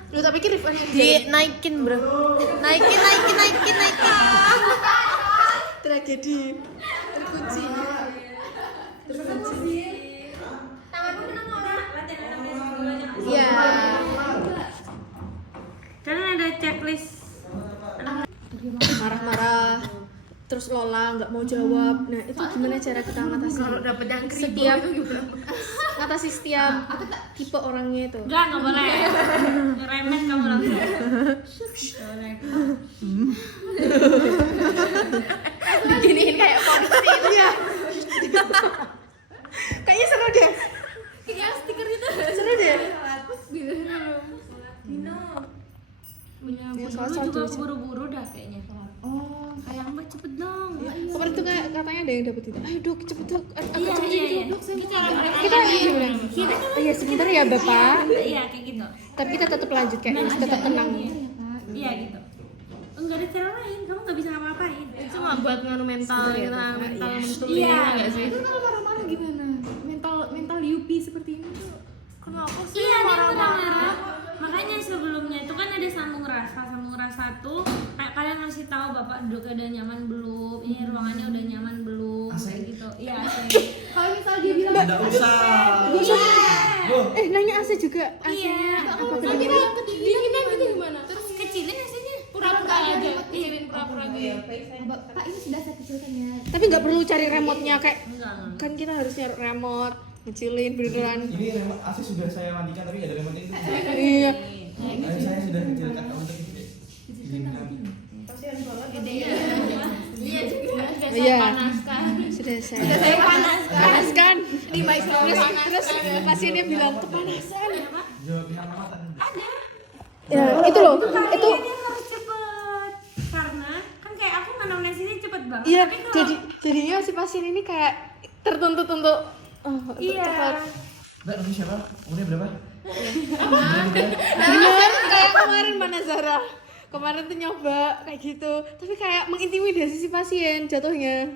Lu tak pikir Rifan yang Dinaikin, Bro. Naikin. tragedi terkunci. Iya. Karena ada checklist. Marah-marah. Terus Lola nggak mau jawab. Nah, itu gimana cara kita ngatasi? Kalau dapet yang Setiap ngatasi setiap tipe orangnya itu. Enggak boleh. Remet kamu langsung. Nggak boleh. diginiin kayak polisi. Iya. Kayaknya seru deh. Kayak stiker itu. Seru deh. Punya sholat dulu juga dulu sih. buru-buru dah kayaknya. Oh, Kayak Mbak cepet dong. kemarin tuh kayak katanya ada yang dapet itu. Ayo dok, cepet dok. Iya. Kita bilang, iya sebentar ya bapak. Iya kayak gitu. Tapi kita tetap lanjut kayak tetap tenang. Iya gitu. Enggak ada cara lain, kamu nggak bisa ngapa-ngapain. Itu cuma buat ngaruh mental gitu, mental mentul Iya. enggak sih? Itu kalau marah-marah gimana? Mental Yupi seperti ini tuh. Kenapa sih Iya dia marah-marah. Makanya sebelumnya itu kan ada sambung rasa tuh kayak kalian masih tahu bapak duduk udah nyaman belum, ini ruangannya udah nyaman belum, kayak gitu. Iya. Kalau misalnya dia bilang Enggak usah. Loh, Nanya AC juga. Iya. kalau misalnya dia bilang kedinginan gitu gimana? Terus kecilin hasilnya. pura-pura aja? Kecilin pura-pura aja. Pak ini sudah saya kecilkan ya. Tapi nggak perlu cari remote-nya kayak Enggak. kan kita harus nyari remote, ngecilin beneran. ini remote AC sudah saya matikan tapi nggak ada remote itu. Iya. Saya sudah kecilkan untuk itu deh. Iya. Sudah saya panaskan. Terus pasiennya bilang kepanasan. Jawab yang mata. Ya, itu loh. Itu Dia harus cepet karena kan kayak aku nganonin sini cepet banget. iya, Tapi kalau- jadinya si pasien ini kayak tertuntut untuk iya. cepat. Mbak, namanya siapa? Umurnya berapa? Bener, kayak kemarin mana Zara. Kemarin tuh nyoba kayak gitu, tapi kayak mengintimidasi si pasien jatuhnya.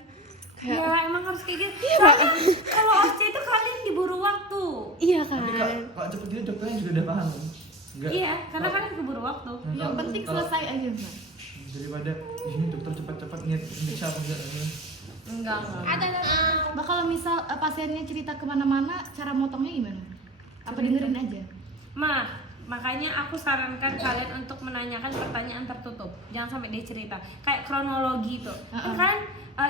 Ya Kayak emang harus kayak gitu. Iya, Soalnya kalau OSC itu kalian diburu waktu. iya kan. Tapi kalau cepet gitu dokternya juga udah paham kan? Enggak. Iya, karena kalian keburu waktu. Yang penting selesai aja, Mbak. Daripada ini dokter cepat-cepat nyiksa apa enggak? Enggak. Mbak kalau misal pasiennya cerita kemana-mana, cara motongnya gimana? Apa dengerin aja? Mah, makanya aku sarankan kalian untuk menanyakan pertanyaan tertutup, jangan sampai dia cerita kayak kronologi tuh. Kan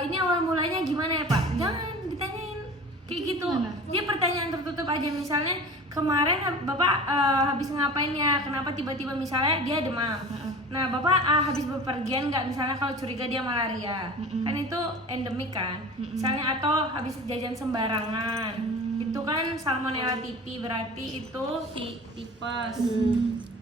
ini awal mulanya gimana ya Pak, jangan ditanyain kayak gitu. Dia pertanyaan tertutup aja, misalnya kemarin Bapak habis ngapain ya, kenapa tiba-tiba misalnya dia demam. Nah Bapak habis bepergian nggak, misalnya kalau curiga dia malaria, kan itu endemik kan, misalnya, atau habis jajan sembarangan, itu kan salmonella typhi, berarti itu tipes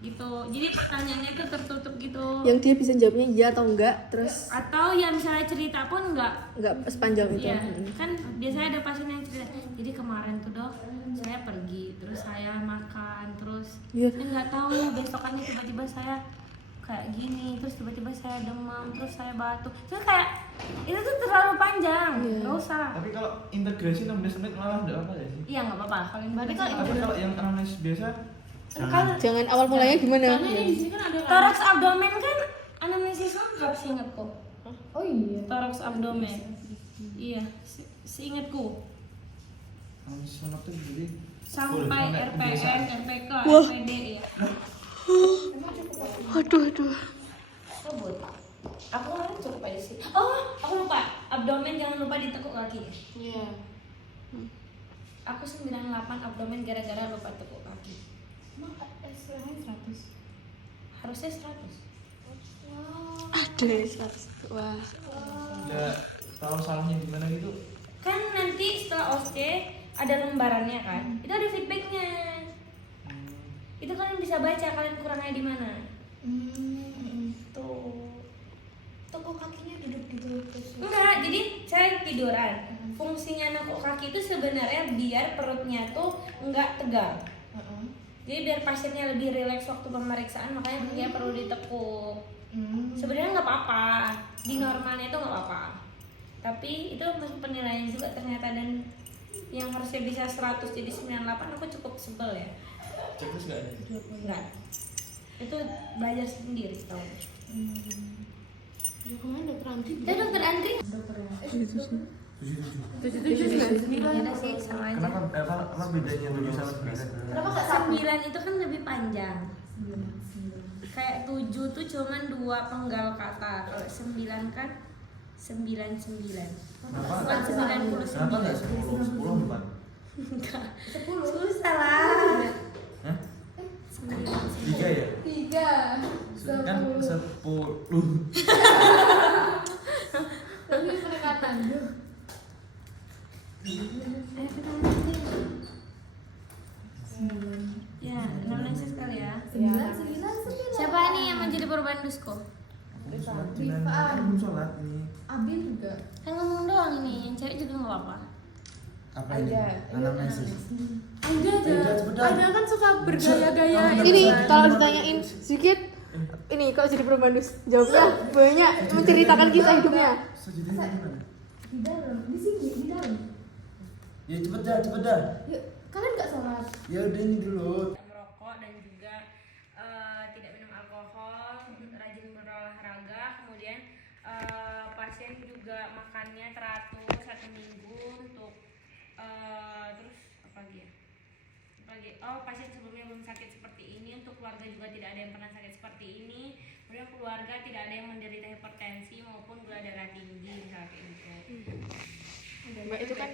gitu. Jadi pertanyaannya itu tertutup gitu, Yang dia bisa jawabnya iya atau enggak, terus atau ya misalnya cerita pun nggak. enggak sepanjang itu. Iya, kan biasanya ada pasien yang cerita, jadi kemarin tuh Dok, saya pergi, terus saya makan, terus Iya. saya nggak tahu besokannya tiba-tiba saya kayak gini, terus tiba-tiba saya demam, terus saya batuk. Terus kayak itu tuh terlalu panjang, nggak usah. Tapi kalau integrasi 16 menit malah enggak apa ya sih. Iya nggak apa-apa. Kalau ini Berarti kalau Tapi kalau yang anamnesis biasa Jangan awal mulanya gimana? thorax abdomen kan anamnesis lengkap seingatku. Oh iya. Thorax abdomen. Iya, seingatku. anamnesis mana tuh jadi Sampai Sampai RPN, kebiasaan. RPK, Wah. RPD ya. Aduh. Sebut. Aku kemarin cukup aja sih. Oh, aku lupa. Abdomen jangan lupa ditekuk kaki. Iya. Aku 98 abdomen gara-gara lupa tekuk kaki. Emang SPM-nya 100? Harusnya 100. Ada 100. Wah. nggak tahu salahnya gimana gitu. Kan nanti setelah OSC ada lembarannya kan. Itu ada feedbacknya. Itu kalian bisa baca kalian kurangnya di mana. Tuh. Toko kakinya duduk gitu terus. Enggak, jadi saya tiduran. Fungsinya nekuk kaki itu sebenarnya biar perutnya tuh enggak tegang. Jadi biar pasiennya lebih rileks waktu pemeriksaan, makanya dia perlu ditekuk. Sebenarnya nggak apa-apa, di normalnya itu nggak apa-apa. Tapi itu masuk penilaian juga ternyata, dan yang harusnya bisa 100 jadi 98 aku cukup sebel ya. Checklist nggak ada. Enggak. Itu belajar sendiri tau. Itu dokter Andri. Beda sih sama aja. Kenapa bedanya 7 sama 9? Kenapa nggak 9 itu kan lebih panjang. Kayak 7 tuh cuman 2 penggal kata. Kalau 9 kan 99. Bukan 99. Kenapa nggak 10? 10 4? Enggak. 10. Susah lah. Hah? 3 ya? 3. Kan 10. Tapi pendekatan tuh. Ya, 16 sekali ya. 9. Siapa nih yang menjadi perubahan Dusko? Belum sholat ini. Abil juga. Kan ngomong doang ini, yang cewek juga nggak apa-apa. Apa ini? Anamnesis. Ada kan suka bergaya-gaya. Ini kalau ditanyain sedikit, ini kok jadi perbandus jawabnya banyak menceritakan kisah hidupnya. Sejadinya gimana? Di dalam, di sini, di dalam. Ya cepet dah. Yuk, kalian nggak sholat? Ya udah ini dulu. Merokok dan juga tidak minum alkohol, rajin berolahraga, kemudian pasien juga makannya teratur 1 minggu untuk terus apa lagi ya? Oh, pasien sebelumnya belum sakit seperti ini, untuk keluarga juga tidak ada yang pernah sakit seperti ini, kemudian keluarga tidak ada yang menderita hipertensi maupun gula darah tinggi misalnya kayak gitu. Mbak itu kan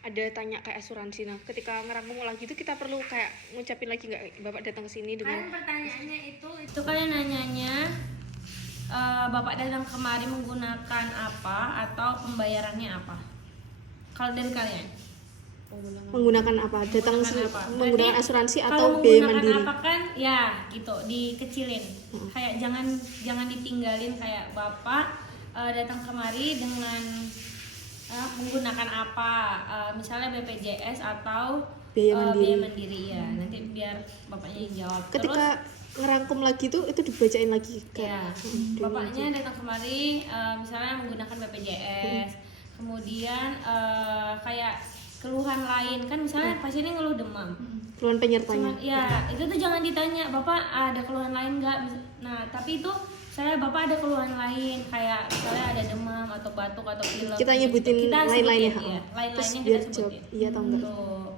ada tanya kayak asuransi. Nah, ketika ngerangkum lagi itu kita perlu kayak ngucapin lagi nggak Bapak datang ke sini dengan Kan pertanyaannya itu kalian nanyanya Bapak datang kemari menggunakan apa atau pembayarannya apa? Kalau dari kalian? menggunakan apa? Datang Menggunakan apa? menggunakan Berarti asuransi kalau atau biaya menggunakan mandiri? apa kan ya gitu dikecilin. Kayak jangan ditinggalin, kayak Bapak datang kemari dengan menggunakan apa? Misalnya BPJS atau Biaya mandiri. biaya mandiri ya. Nanti biar Bapaknya yang jawab. Ketika ngerangkum lagi itu dibacain lagi Ya, kayak bapaknya datang kemari misalnya menggunakan BPJS, kemudian kayak keluhan lain kan, misalnya pasiennya ngeluh demam, keluhan penyertanya. cuman ya itu tuh jangan ditanya bapak ada keluhan lain nggak. Nah tapi itu saya bapak ada keluhan lain kayak misalnya ada demam atau batuk atau pilek, Kita nyebutin kita lain-lainnya, sebutin, ya. terus Lain-lainnya kita biar jawab sebutin. iya atau enggak. Tuh.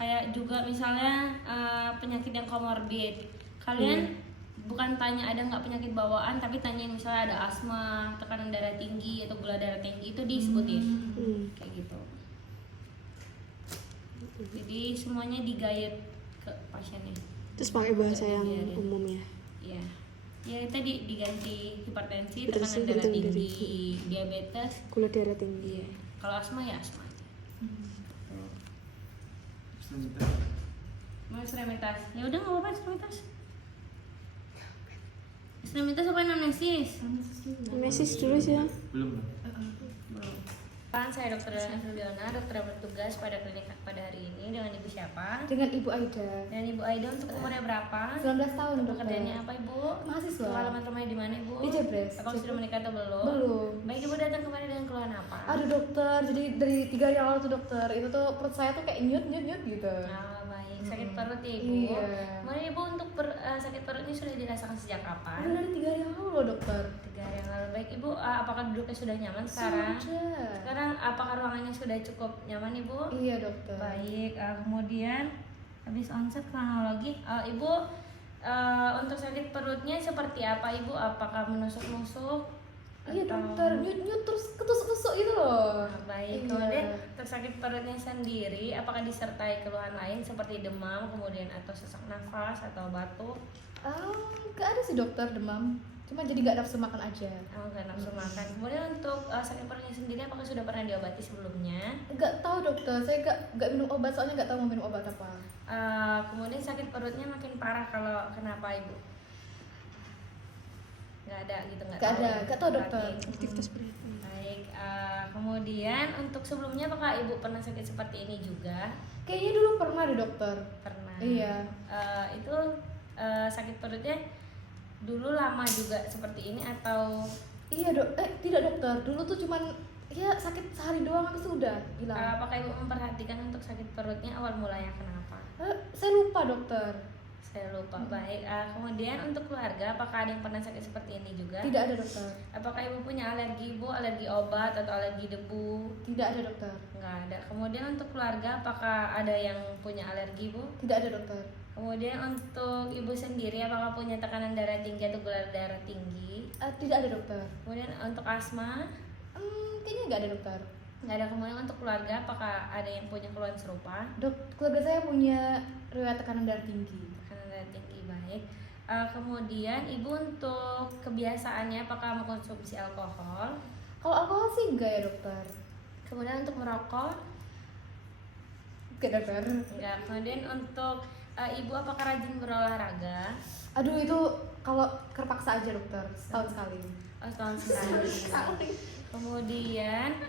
Kayak juga misalnya penyakit yang komorbid, kalian bukan tanya ada nggak penyakit bawaan, tapi tanyain misalnya ada asma, tekanan darah tinggi atau gula darah tinggi, itu disebutin kayak gitu. Jadi semuanya digayet ke pasiennya. Terus pakai bahasa yang Biarin. umum ya. Iya. Ya tadi diganti hipertensi, Hipertensi, tekanan darah tekanan darah tinggi, diabetes. Gula darah tinggi. Iya. Kalau asma ya asma. Mau ekstremitas? Ya udah nggak apa-apa ekstremitas. Ekstremitas apa anamnesis? Mesis dulu sih ya. Belum. Kan saya Dr. Juliana, dokter yang bertugas pada klinik pada hari ini dengan Ibu siapa? Dengan Ibu Aida. Dan Ibu Aida untuk umurnya berapa? 19 tahun dokter. Pekerjaannya apa Ibu? Mahasiswa. Alamat rumahnya di mana Ibu? Di Jebres. Apakah sudah menikah atau belum? Belum. Baik Ibu datang kemari dengan keluhan apa? Aduh dokter, jadi dari 3 hari yang lalu tuh dokter, itu tuh perut saya tuh kayak nyut gitu. Ah, baik. Sakit perut ya Ibu. Iya. Kemudian Ibu untuk sakit perut ini sudah dirasakan sejak kapan? Udah dari 3 hari yang lalu loh dokter. 3 hari yang lalu. Baik Ibu, apakah duduknya sudah nyaman sekarang? Sudah. Sekarang apakah ruangannya sudah cukup nyaman Ibu? Iya dokter. Baik, kemudian habis onset kronologi, Ibu untuk sakit perutnya seperti apa Ibu? Apakah menusuk-nusuk? Iya Atau- dokter, nyut terus ketusuk-tusuk gitu loh. Baik, Iya. kemudian untuk sakit perutnya sendiri, apakah disertai keluhan lain seperti demam, kemudian atau sesak nafas atau batuk? Gak ada sih dokter demam, cuma jadi gak nafsu makan aja. Nggak nafsu makan. Kemudian untuk sakit perutnya sendiri, apakah sudah pernah diobati sebelumnya? Gak tahu dokter, saya gak minum obat soalnya gak tahu mau minum obat apa. Kemudian sakit perutnya makin parah kalau kenapa Ibu? Nggak ada gitu, Nggak ada, nggak tahu, dokter. Aktivitas berat. Baik, kemudian untuk sebelumnya apakah Ibu pernah sakit seperti ini juga? Kayaknya dulu pernah deh dokter. Pernah. Iya. Itu sakit perutnya dulu lama juga seperti ini atau Iya dok, tidak dokter, dulu tuh cuman ya sakit sehari doang habis itu udah hilang. apakah Ibu memperhatikan untuk sakit perutnya awal mulanya kenapa? Saya lupa dokter. Saya lupa. Baik, kemudian untuk keluarga apakah ada yang pernah sakit seperti ini juga? Tidak ada dokter. Apakah Ibu punya alergi Ibu, alergi obat atau alergi debu? Tidak ada dokter. Nggak ada. Kemudian untuk keluarga apakah ada yang punya alergi Bu? Tidak ada dokter. Kemudian untuk Ibu sendiri apakah punya tekanan darah tinggi atau gula darah tinggi? Tidak ada dokter. Kemudian untuk asma? Kayaknya nggak ada dokter. Nggak ada. Kemudian untuk keluarga apakah ada yang punya keluhan serupa? Keluarga saya punya riwayat tekanan darah tinggi. Tekanan darah tinggi, baik. Kemudian Ibu untuk kebiasaannya apakah mengkonsumsi alkohol? Kalau alkohol sih enggak ya dokter. Kemudian untuk merokok? Enggak dokter. Enggak. Kemudian untuk Ibu apakah rajin berolahraga? Aduh itu kalau terpaksa aja dokter, setahun sekali. Oh, setahun sekali. Kemudian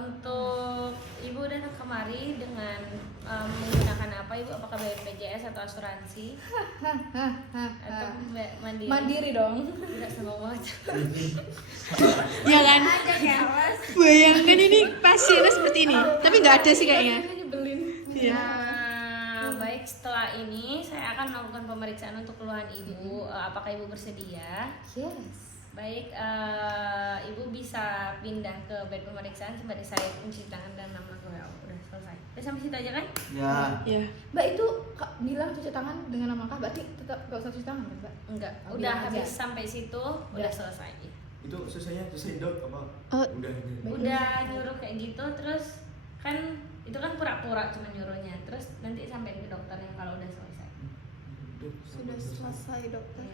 untuk Ibu datang kemari dengan menggunakan apa Ibu? Apakah BPJS atau asuransi? Atau mandiri? Mandiri dong. Tidak sama banget. Ya kan? Bayangkan ini pasiennya seperti ini, tapi nggak ada sih kayaknya. Nyebelin. Iya. Baik, setelah ini saya akan melakukan pemeriksaan untuk keluhan Ibu. Apakah Ibu bersedia? Yes. Baik, Ibu bisa pindah ke bed pemeriksaan sembari saya mencuci tangan dan nama udah selesai. Udah sampai situ aja kan? Ya. Ya. Mbak itu bilang cuci tangan dengan nama kah? Berarti tetap gak usah cuci tangan kan Mbak? Enggak, Oh, udah bilang habis aja. sampai situ, udah selesai. Itu selesai dok apa? Oh. Udah ini. Udah nyuruh kayak gitu, terus kan itu kan pura-pura cuma nyuruhnya. Terus nanti sampein ke dokternya kalau udah selesai. Sudah selesai dokter.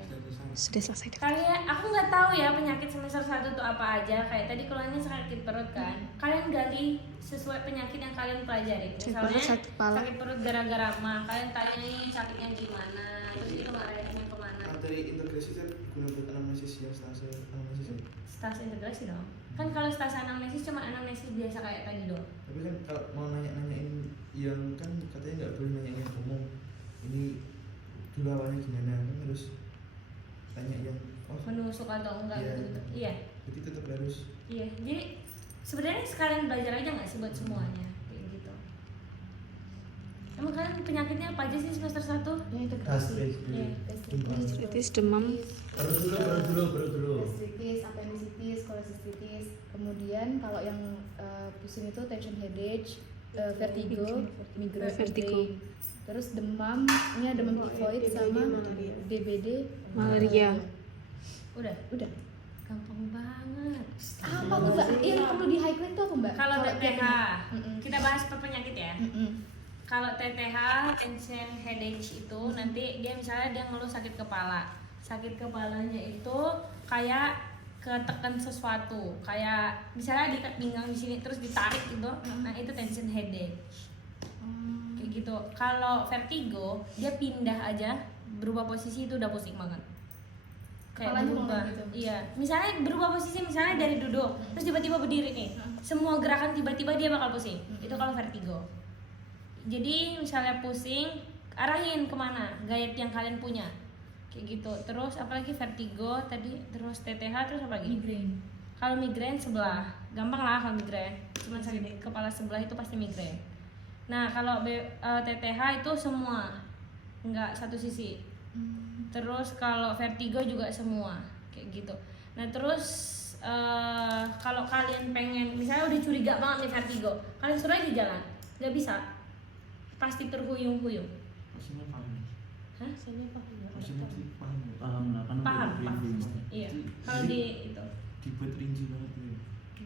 Sudah selesai. Dok. Kalian, aku nggak tahu ya penyakit semester 1 itu apa aja. Kayak tadi keluhannya sakit perut kan. Kalian gali sesuai penyakit yang kalian pelajari. Sakit Misalnya perut, sakit kepala. sakit perut gara-gara mah. Kalian tanyain sakitnya gimana, terus itu ngarahnya kemana. Materi integrasi kan guna buat anamnesis ya, stase anamnesis ya. Stase integrasi dong. Kan kalau stase anamnesis cuma anamnesis biasa kayak tadi dong. Tapi kan kalau mau nanya-nanyain yang kan katanya nggak boleh nanyain yang umum. Ini dulu awalnya gimana kan harus tanya yang Menusuk atau enggak Iya. gitu. Iya. jadi tetap harus Iya. Jadi sebenarnya sekalian belajar aja nggak sih buat semuanya kayak gitu. Emang kalian penyakitnya apa aja sih semester 1? Ya integrasi. Iya. Gastritis, demam. baru dulu Gastritis, appendicitis, kolesistitis. Kemudian kalau yang pusing itu tension headache, vertigo, Vertigo. migraine. Terus demam, ini ada demam tifoid sama DBD, Malaria. Udah. Gampang banget. Apa tuh mbak? Yang perlu di highlight tuh apa mbak? Kalau TTH, Mm-mm. kita bahas per penyakit ya. Mm-mm. Kalau TTH, tension headache itu nanti dia misalnya dia ngeluh sakit kepala. Sakit kepalanya itu kayak ketekan sesuatu, kayak misalnya di pinggang di sini terus ditarik gitu. Nah, itu tension headache. Kayak gitu. Kalau vertigo, dia pindah aja, berubah posisi itu udah pusing banget. Kayak Kepalanya berubah. mulai gitu. Iya. Misalnya berubah posisi misalnya dari duduk, terus tiba-tiba berdiri nih. Semua gerakan tiba-tiba dia bakal pusing. Itu kalau vertigo. Jadi misalnya pusing, arahin kemana gayat yang kalian punya, kayak gitu. Terus apalagi vertigo tadi, terus TTH, terus apa lagi? Migraine. Kalau migrain sebelah, gampang lah kalau migrain. Cuma sakit kepala sebelah itu pasti migrain. Nah kalau TTH itu semua, nggak satu sisi. Terus kalau vertigo juga semua, kayak gitu. Nah terus kalau kalian pengen, misalnya udah curiga banget nih vertigo, kalian suruh aja jalan, nggak bisa. Pasti terhuyung-huyung. Maksudnya paham. Hah? Maksudnya sih paham. Paham lah kan Paham, udah paham. briefing. Iya. Kalau di itu Dibuat rinci banget ya.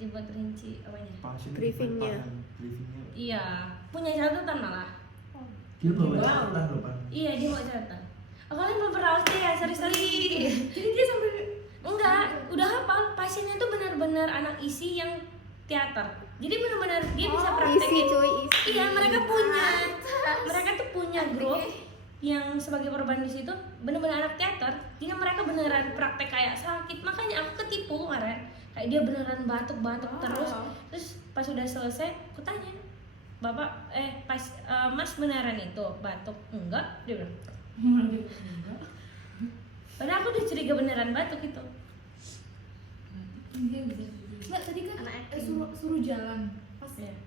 dibuat rinci apanya? Pasien Briefingnya. briefingnya. Iya, punya catatan malah. Dia bawa catatan loh Pak. Iya, dia mau catatan. Oh, kalian belum pernah OSCE ya, sorry. Jadi dia sampai enggak, udah hafal. Pasiennya tuh benar-benar anak isi yang teater. Jadi benar-benar dia bisa praktekin. Iya, mereka tuh punya grup yang sebagai korban di situ benar-benar anak teater. Jadi mereka beneran praktek kayak sakit. Makanya aku ketipu kemarin. Kayak dia beneran batuk-batuk terus pas udah selesai, aku tanya, "Bapak, Mas beneran itu batuk?" "Enggak," dia bilang. Padahal aku udah curiga beneran batuk itu. Mbak tadi kan suruh jalan.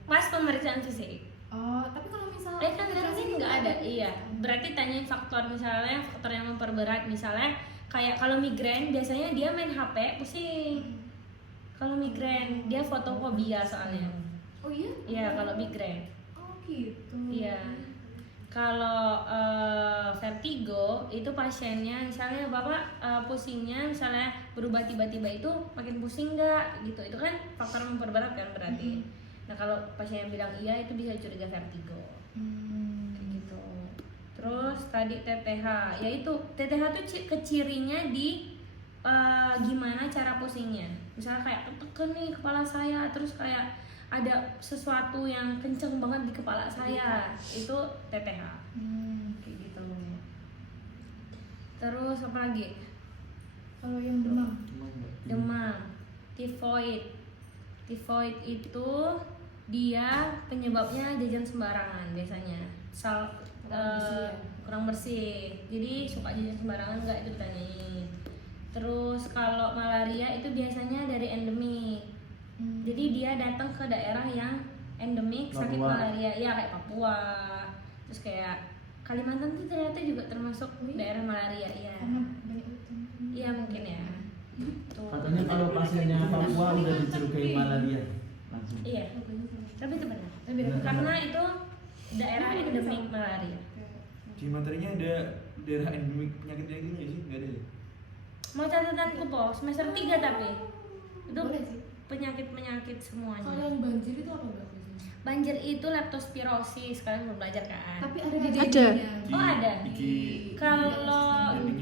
Pas pemeriksaan fisik. Oh, tapi kalau misalnya Kan ini nggak ada. Iya. Berarti tanyain faktor, misalnya faktor yang memperberat, misalnya kayak kalau migrain biasanya dia main HP pusing. Kalau migrain dia fotofobia soalnya. Oh iya? Iya kalau migrain. Oh gitu. Iya. Kalau vertigo itu pasiennya misalnya bapak pusingnya misalnya berubah tiba-tiba itu makin pusing nggak gitu, itu kan faktor memperberat kan berarti. Nah kalau pasiennya bilang iya itu bisa curiga vertigo kayak gitu. Terus tadi TTH, yaitu TTH tuh kecirinya di gimana cara pusingnya. Misalnya kayak tekan nih kepala saya, terus kayak ada sesuatu yang kenceng banget di kepala saya, itu TTH kayak gitu. Terus apa lagi? Kalau yang demam. Demam, tifoid itu dia penyebabnya jajan sembarangan biasanya, kurang bersih, jadi suka jajan sembarangan nggak, itu ditanyain. Terus kalau malaria itu biasanya dari endemik. Jadi dia datang ke daerah yang endemik sakit Papua. malaria, ya kayak Papua, terus kayak Kalimantan tuh ternyata juga termasuk daerah malaria, ya. Karena banyak hutan. Iya mungkin ya. Tuh. Katanya kalau pasiennya Papua udah dicurigai malaria langsung. Iya, tapi itu benar. Karena itu daerah endemik malaria. Di materinya ada daerah endemik penyakitnya gitu nggak sih? Nggak ada ya? Mau catatanku po, semester 3 tapi itu Boleh sih. penyakit-penyakit semuanya. Kalau yang banjir itu apa mbak? Banjir itu leptospirosis, kalian belum belajar kan? Tapi ada di Ada. dindingnya. Oh ada. Di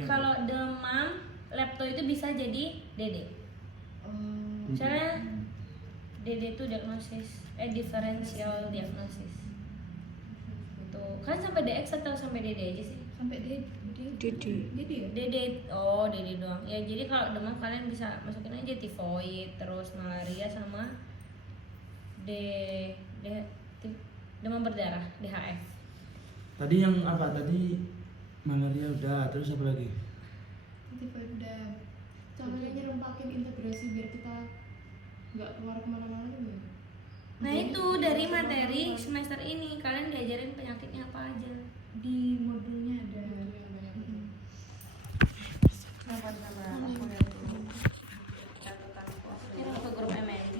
Kalau demam, lepto itu bisa jadi DD. Misalnya DD itu diagnosis, differential diagnosis. Itu kan sampai DX atau sampai DD aja sih? Sampai DD ya? DD doang. Ya jadi kalau demam kalian bisa masukin aja tifoid, terus malaria sama demam berdarah, DHF. Tadi yang apa? Tadi malaria udah, terus apa lagi? Tipe udah. Caranya nyerempakin integrasi biar kita nggak keluar kemana-mana juga. Nah itu dari materi semester ini kalian diajarin penyakitnya apa aja. Di modulnya ada. Sabar aku lihat dulu catatanku. Ini ke grup MNT.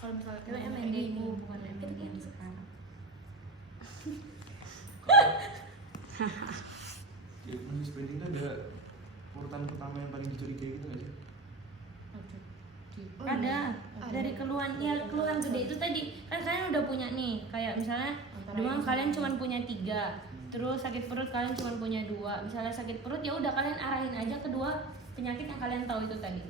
Kalau kalau Tapi MND ku bukan MND yang sekarang. Di manusia branding itu ada urutan pertama yang paling dicurigai gitu nggak sih? Oh, Ada iya. dari keluhan, ya keluhan gede itu tadi kan kalian udah punya nih, kayak misalnya demam kalian cuma punya 3, terus sakit perut kalian cuma punya 2. Misalnya sakit perut ya udah kalian arahin aja ke 2 penyakit yang kalian tahu itu tadi.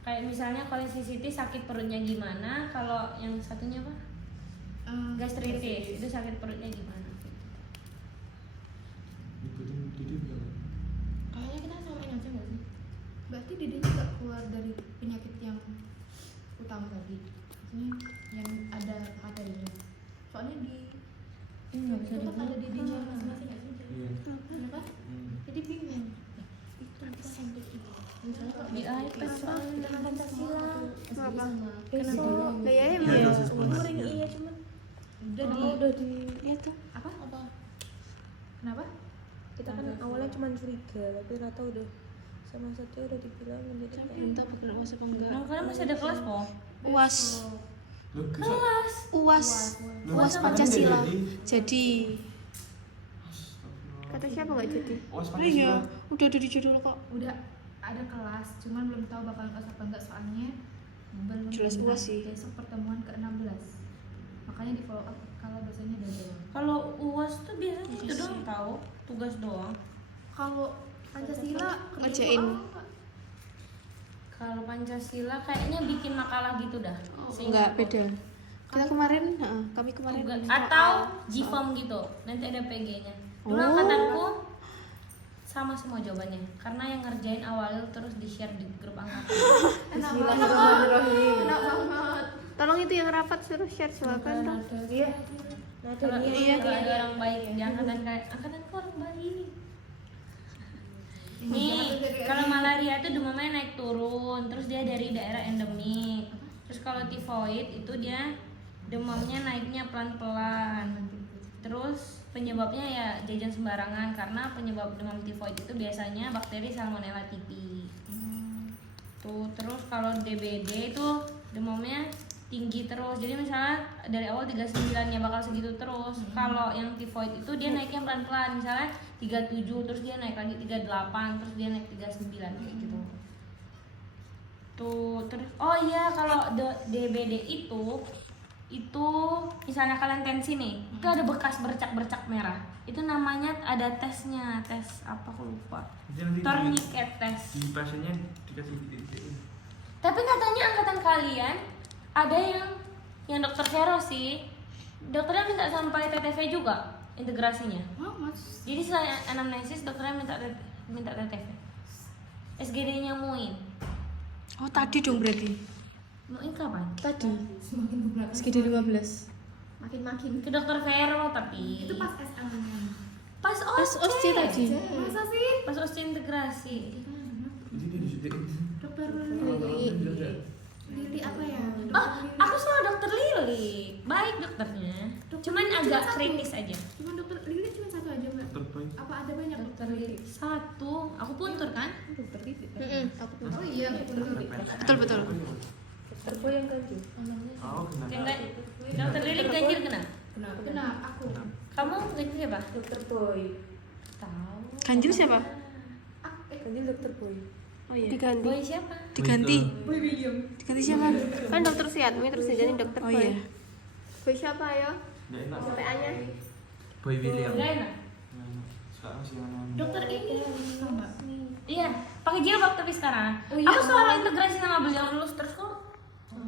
Kayak misalnya kolesitis sakit perutnya gimana, kalau yang satunya apa? Gastritis itu sakit perutnya gimana? Ikutin Didi bilang Kayaknya kita samain aja nggak sih? Berarti Dede juga keluar dari penyakit yang utama tadi, maksudnya yang ada materinya. Soalnya di Ini nggak bisa itu kan ada dibuka. Dede masing-masing nggak sih? iya. Kenapa? Jadi bingung. Itu apa sampai itu? Misalnya kalau Di iPad soalnya Kita kan Pancasila. Kenapa? Besok. Lah ya Iya, emang. dosis bonus. Iya cuman udah di udah di Ya tuh. apa? apa? Kenapa? Kita kan awalnya cuma curiga, tapi ternyata udah sama satu udah dibilang menjadi kayak Entah bakal uas apa enggak. Nah, kalian masih ada kelas po? Uas. Loh, bisa. Kelas. Uas. Loh, Uas katanya Pancasila. nggak jadi. Jadi Astagfirullah. kata siapa nggak jadi? Uas iya, Pancasila. udah ada di judul kok. Udah ada kelas, cuman belum tahu bakal kelas apa enggak soalnya belum Jelas dengar UAS sih. besok pertemuan ke-16. Makanya di follow up kalau dosennya udah doang. Kalau UAS tuh biasanya itu doang tahu, tugas doang. Kalau Pancasila Ngerjain. Kalau Pancasila kayaknya bikin makalah gitu dah. Enggak, beda. Kita kemarin, kami kemarin Tugas. soal- Atau GFOM gitu. Nanti ada PG-nya. Dulu Oh. angkatanku sama semua jawabannya. Karena yang ngerjain awalnya terus di-share di grup angkatan. Bismillahirrahmanirrahim. enak banget. Tolong itu yang rapat suruh share silakan dong. Iya. Kalau Iya. kalau ada orang baik di angkatan kayak angkatanku orang baik. Nih, kalau malaria itu demamnya naik turun, terus dia dari daerah endemik. Terus kalau tifoid itu dia demamnya naiknya pelan-pelan. Terus penyebabnya ya jajan sembarangan, karena penyebab demam tifoid itu biasanya bakteri Salmonella typhi. Tuh, terus kalau DBD itu demamnya tinggi terus. Jadi misalnya dari awal 39-nya bakal segitu terus. Kalau yang tifoid itu dia naiknya pelan-pelan. Misalnya 37 terus dia naik lagi 38 terus dia naik 39 kayak gitu. Tuh, terus oh iya kalau DBD itu misalnya kalian tensi nih, itu ada bekas bercak-bercak merah. Itu namanya ada tesnya, tes apa aku lupa. Jadi nanti Tourniquet test. di pasiennya dikasih titik-titik. Tapi katanya angkatan kalian ada yang dokter Vero sih. Dokternya minta sampai TTV juga integrasinya. Oh, Mas. Jadi selain anamnesis dokternya minta TTV. SGD-nya Muin. Oh, tadi dong berarti. Muin kapan? Tadi. Semakin ke belakang. Sekitar 15. Makin Ke dokter Vero tapi. Itu pas SMA-nya. Pas Pas OSC tadi. Masa sih? Pas OSC integrasi. Jadi dia disudikin. Dokter Lili. Lili apa ya? Oh, aku selalu dokter Lili. Baik dokternya. Cuman agak kritis aja. Cuma dokter Lili cuma satu aja, Mbak. Terbaik. Apa ada banyak dokter Lili? Satu, aku puntur kan? aku Oh iya, Betul, betul. terboy yang ganjil. Oh, kenapa? Yang enggak dokter Lili ganjil kena. Benar, aku. Kamu ganjil siapa? Dokter Boy. Tahu. Ganjil siapa? Ganjil dokter Boy. Oh iya. Diganti. Boy siapa? Diganti. Diganti siapa? Kan dokter Siatmi terus jadi dokter Oh Boy. iya. Boy siapa ya? Nggak enak. Sampai A-nya. Boy William. Enggak enak. Nggak enak. Sekarang sih yang Dokter ini sama. Iya, pakai jilbab tapi sekarang. Oh iya, Aku selalu integrasi sama beliau lulus terus kok.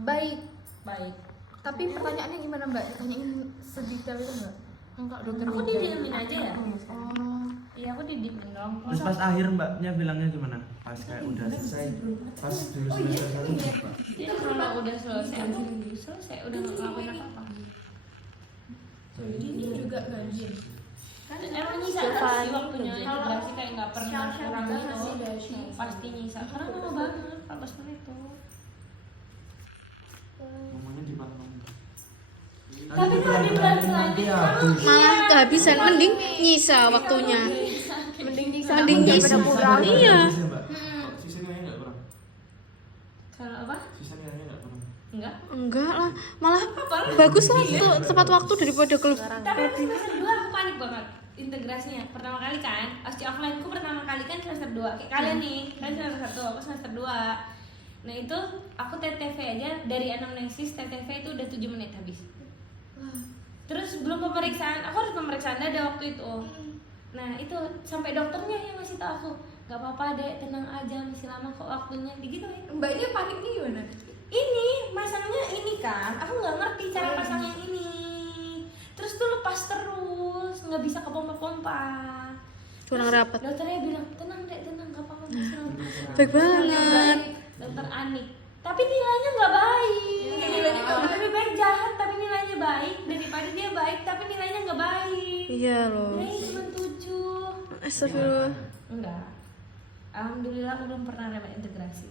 Baik. Baik. Tapi pertanyaannya gimana, Mbak? Ditanyain sedetail itu enggak? Enggak dokter. Aku didiemin aja ya. Oh. Iya, aku didiemin dong. Terus pas akhir mbaknya bilangnya gimana? Pas kayak udah selesai. pas dulu semester satu Pak. Itu kalau udah selesai udah nggak ngelakuin apa-apa. Ini juga ganjil. Kan emang nyisa terus sih waktunya integrasi kayak nggak pernah kurang gitu. Pasti nyisa. Karena lama banget kalau seperti itu. Ngomongnya di belakang. Tapi kalau di bulan selanjutnya Malah kehabisan, mending nyisa waktunya. Mending nyisa. Mending nyisa. Iya. Sisa, Mbak. Kok sisa nilainya nggak kurang? kalau apa? Sisa nilainya nggak kurang. Enggak. Enggak lah, malah bagus lah tuh tepat waktu daripada klub. Tapi aku semester 2 aku panik banget integrasinya. Pertama kali kan, OSCE offline ku pertama kali kan semester 2. Kayak kalian nih, kalian semester 1, aku semester 2. Nah itu aku TTV aja dari anamnesis TTV itu udah 7 menit habis. Terus belum pemeriksaan, aku harus pemeriksaan dada waktu itu. Nah itu sampai dokternya yang ngasih tau aku, gak apa-apa dek, tenang aja, masih lama kok waktunya. Gitu ya. Mbaknya paniknya gimana? Ini masangnya ini kan, aku nggak ngerti cara pasang yang ini. Terus tuh lepas terus, nggak bisa ke pompa-pompa. Kurang rapat. Dokternya bilang tenang dek, tenang, gak apa-apa. Baik banget. Dokter Anik. Tapi nilainya nggak baik. Nilainya lebih baik jahat tapi nilainya baik daripada dia baik tapi nilainya nggak baik. Iya loh. Nilainya cuma 7. Astagfirullah. Enggak. Alhamdulillah aku belum pernah dapat integrasi.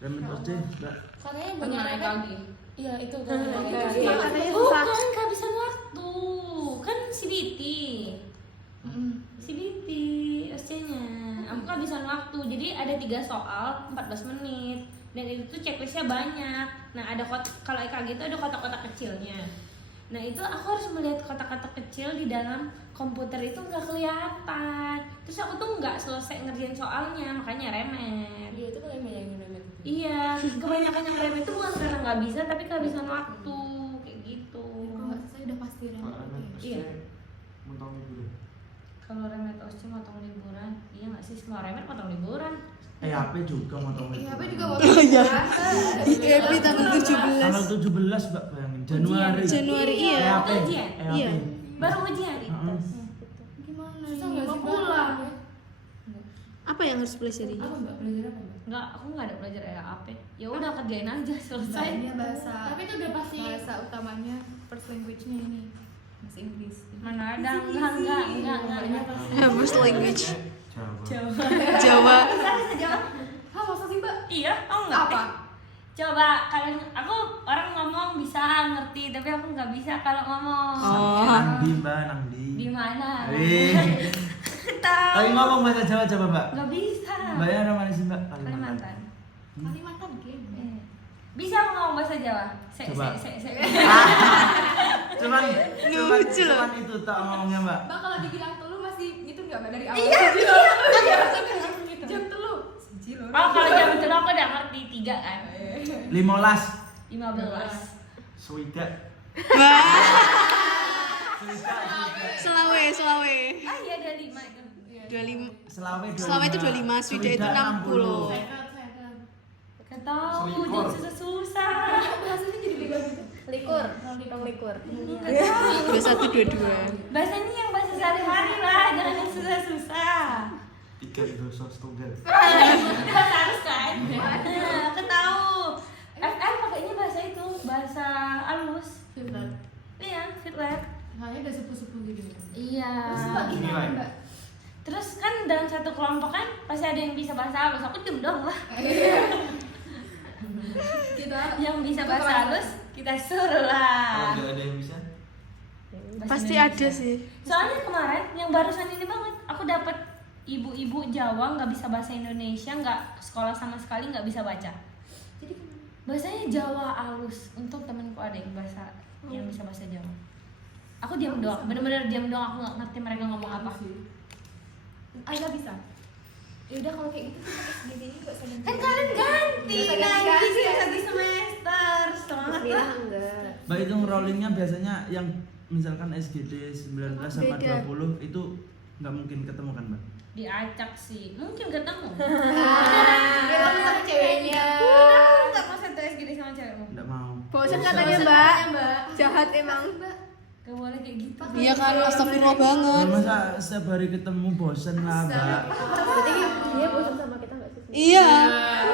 Remen OSCE, Mbak. Katanya Pernah banyak naik kan? lagi. Iya itu kan. Iya, katanya susah. Bukan kehabisan waktu, kan CBT. CBT OSCE-nya. Aku kehabisan waktu. Jadi ada 3 soal 14 menit. Dan itu tuh checklistnya banyak. Nah ada kalau EKG itu ada kotak-kotak kecilnya. Nah itu aku harus melihat kotak-kotak kecil di dalam komputer itu nggak kelihatan. Terus aku tuh nggak selesai ngerjain soalnya, makanya remet. Iya itu kan yang remet. Iya, kebanyakan yang remet itu bukan karena nggak bisa, tapi kehabisan waktu kayak gitu. Kalau nggak selesai udah pasti Kalau remet. remen Iya. OSCE motong dulu. Kalau remet OSCE motong liburan, iya nggak sih semua remet motong liburan? EAP juga motong Iya, apa liburan. juga mau IEP tanggal 17 Tanggal 17 Mbak, bayangin Januari. Januari iya. EAP. Itu ujian? EAP. Iya. Baru ujian itu. Heeh. gimana Susah nih? nggak Mau sih pulang? Apa yang harus pelajari? Apa mbak belajar apa mbak? Enggak, aku nggak ada belajar EAP. Ya udah kerjain aja selesai. Ini bahasa. Tapi itu udah pasti. Bahasa utamanya first language-nya ini bahasa Inggris. Mana ada enggak. First language Jawa. Jawa. Hah, masa sih mbak? Iya, aku nggak. Apa? Coba kalian, aku orang ngomong bisa ngerti, tapi aku nggak bisa kalau ngomong. Oh. Nangdi Mbak, Nangdi. Di mana? Tapi Tahu. ngomong bahasa Jawa coba Mbak. Nggak bisa. Mbaknya orang mana sih Mbak? Kalimantan. Kalimantan game. Eh. Bisa aku ngomong bahasa Jawa? Coba. Se. Cuman Lucu loh. cuman itu tak ngomongnya Mbak. Mbak kalau dibilang telu masih itu nggak mbak dari awal? Iya. Jam telu. Siji loh. Oh, kalau jam itu aku udah ngerti 3 kan. 15. 15. Swidak. Selawe. Ah iya ada 5 itu. 25. Selawe itu 25, Swidak itu 60. Ketahu jangan susah-susah. Bahasanya jadi bebas gitu. Likur. 2122. Bahasanya yang bahasa sehari-hari lah, jangan yang susah-susah. 3 dosa setunggal. Bahasa halus kan? Ketahu. FR pakainya bahasa itu, bahasa halus. Iya, fitlet. Kayaknya udah sepuh-sepuh gitu. Iya. Gini mbak. Terus kan dalam satu kelompok kan pasti ada yang bisa bahasa halus. Aku diem dong lah. Kita Yang bisa bahasa halus kita suruh Kalau lah. nggak ada yang bisa, Bahasa Pasti Indonesia. ada sih. Soalnya kemarin yang barusan ini banget, aku dapat ibu-ibu Jawa nggak bisa bahasa Indonesia, nggak sekolah sama sekali, nggak bisa baca. Jadi bahasanya Jawa halus. Untuk temenku ada yang bisa bahasa Jawa. Aku diam doang, bener-bener diam doang. Aku nggak ngerti mereka ngomong apa. agak bisa. Ya udah kalau kayak gitu kita SGD ini nggak usah Kan kalian ganti Nggak usah nanti ganti. satu semester. Semangat lah. Mbak itu rollingnya biasanya yang misalkan SGD 19 sama Beda. 20 itu nggak mungkin ketemu kan Mbak? Diacak sih, mungkin ketemu. Dia mau sama ceweknya. Nggak mau satu SGD sama cewekmu. Nggak mau. Bosan katanya, Mbak. Jahat emang. Gak boleh kayak gitu. Iya kan, astagfirullah banget. Ya, masa setiap hari ketemu bosen lah Mbak. Berarti dia bosan sama kita nggak sih? Iya.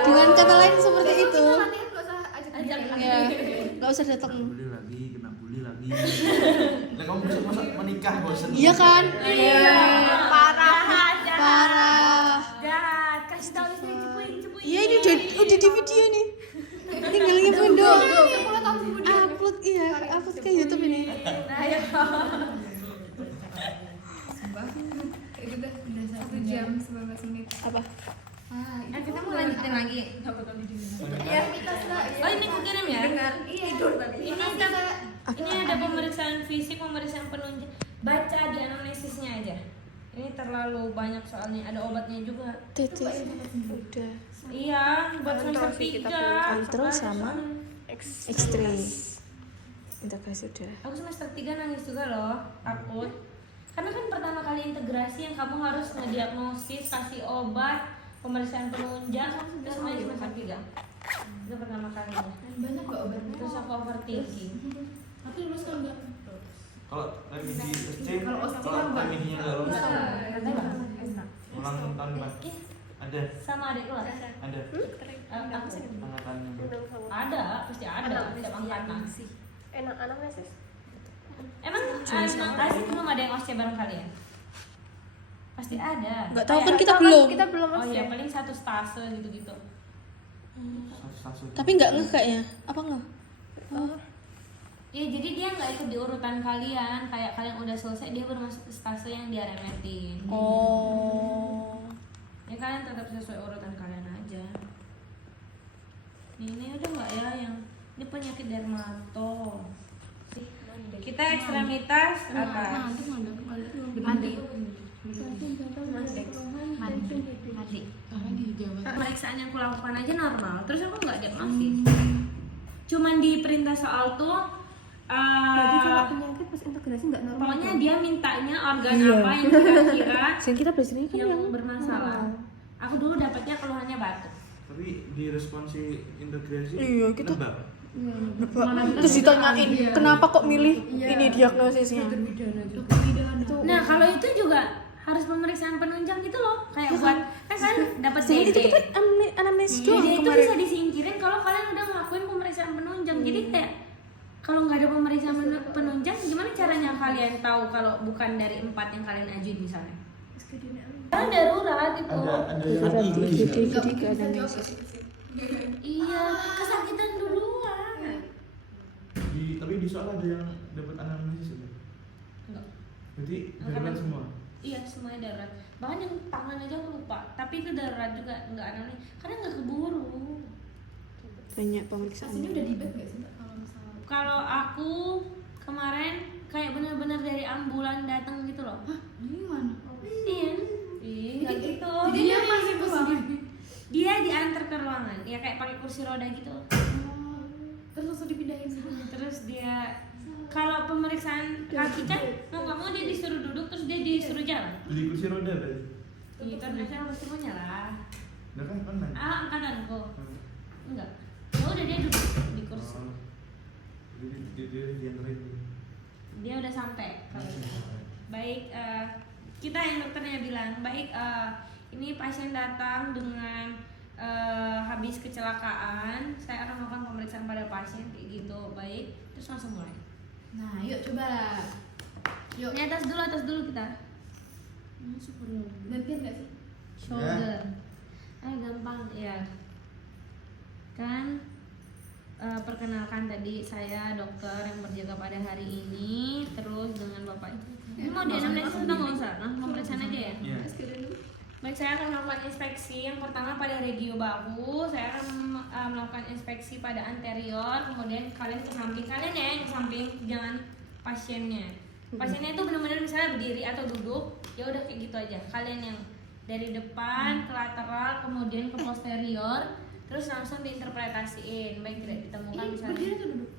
Dengan kata lain seperti itu. Latihan nggak usah ajak dia. Iya. Enggak usah datang. Kena bully lagi. lah kamu bisa masa menikah bosan. Iya kan? Parah. Parah. Jahat. Kasih tahu istri cepuin. Iya ini udah di video nih. Tinggal ngepoin doang. Upload iya, upload ke YouTube ini. Nah, ya. Itu udah 1 jam 19 menit. Apa? Ah, itu Kita mau lanjutin lagi. mitos lah. Oh ini aku kirim ya? fisik, pemeriksaan penunjang. Baca di anamnesisnya aja. Ini terlalu banyak soalnya, ada obatnya juga. Tetes udah. Iya, buat semester 3. Kontrol sama X-ray. Integrasi udah. Aku semester 3 nangis juga loh, takut. Karena kan pertama kali integrasi yang kamu harus ngediagnosis, kasih obat, pemeriksaan penunjang, itu semuanya semester 3. Itu pertama kalinya. Banyak kok obatnya. Terus aku overthinking. Tapi lulus kan enggak? Kalau lagi di SC, Kalau OSCE kalau kan remedinya nggak lolos, Katanya ulang tahun depan ada, sama adik kelas. ada Aku sih angkatannya. ada, pasti ada, setiap angkatan. Enak anamnesis. Emang anak belum ada yang OSCE bareng kalian? Pasti ada. Nggak tahu kan Kayak- kita belum. Kita belum Oh iya, OSCE. paling satu stase gitu-gitu. Satu-satu. Tapi nggak ngeh kayaknya. Apa nggak? Iya, jadi dia nggak ikut di urutan kalian. Kayak kalian udah selesai, dia baru masuk ke stase yang diaremetin. Oh. Ya kalian tetap sesuai urutan kalian aja. Ini udah nggak ya yang ini penyakit dermato. Kita ekstremitas apa? Mandi. Pemeriksaan yang kulakukan aja normal. Terus aku nggak diagnosis. Cuman di perintah soal tuh Berarti kalau penyakit pas integrasi nggak normal. pokoknya dia mintanya organ Iya. apa yang kira-kira Sen kita belajar ini kan yang yang bermasalah. Aku dulu dapatnya keluhannya batuk. Tapi di responsi integrasi Iya, kita- nebak. terus ditanyain kenapa kok milih ini diagnosisnya. Nah kalau itu juga harus pemeriksaan penunjang gitu loh, kayak buat kan dapat Sen DD. itu kita anamnesis DD doang itu kemarin. bisa disingkirin kalau kalian udah ngelakuin pemeriksaan penunjang. Jadi kayak kalau nggak ada pemeriksaan penunjang, gimana caranya kalian tahu kalau bukan dari 4 yang kalian ajuin misalnya? Kan darurat itu. Ada yang Jadi ke anamnesis. Iya, kesakitan duluan. tapi di soal ada yang dapat anamnesis itu. Enggak. Berarti Angkatan- darurat semua. Iya, semuanya darurat. Bahkan yang tangan aja aku lupa. Tapi itu darurat juga, nggak aneh. Karena nggak keburu. Banyak pemeriksaan. Hasilnya udah dibet nggak sih Mbak, kalau misalnya? Kalau aku kemarin kayak benar-benar dari ambulan datang gitu loh. Ini mana? Iya. Iya, nggak gitu. Jadi dia masih positif. Dia diantar ke ruangan, ya kayak pakai kursi roda gitu. Terus langsung dipindahin sih. Terus dia kalau pemeriksaan kaki kan mau nggak mau dia disuruh duduk terus dia disuruh jalan. Beli kursi roda berarti. Iya kan acara pasti mau nyala. Udah kan pernah. Angkatanku enggak. Ya udah dia duduk di kursi. Oh. Jadi dia diantarin. Dia udah sampai kalau gitu. Baik, kita yang dokternya bilang baik, ini pasien datang dengan habis kecelakaan, saya akan melakukan pemeriksaan pada pasien kayak gitu. Baik, terus langsung mulai. Nah, yuk coba. Yuk. Ini atas dulu kita. Gantian nggak sih? Shoulder. Gampang ya. Kan perkenalkan tadi saya dokter yang berjaga pada hari ini, terus dengan bapak ini mau dianamnesis atau nggak usah? Nah, pemeriksaan aja ya. Iya. Baik, saya akan melakukan inspeksi. Yang pertama pada regio bahu, saya akan melakukan inspeksi pada anterior, kemudian kalian ke samping, kalian ya yang ke samping, jangan pasiennya. Pasiennya itu benar-benar misalnya berdiri atau duduk, ya udah kayak gitu aja. Kalian yang dari depan ke lateral, kemudian ke posterior, terus langsung diinterpretasiin. Baik, tidak ditemukan misalnya. Berdiri atau duduk?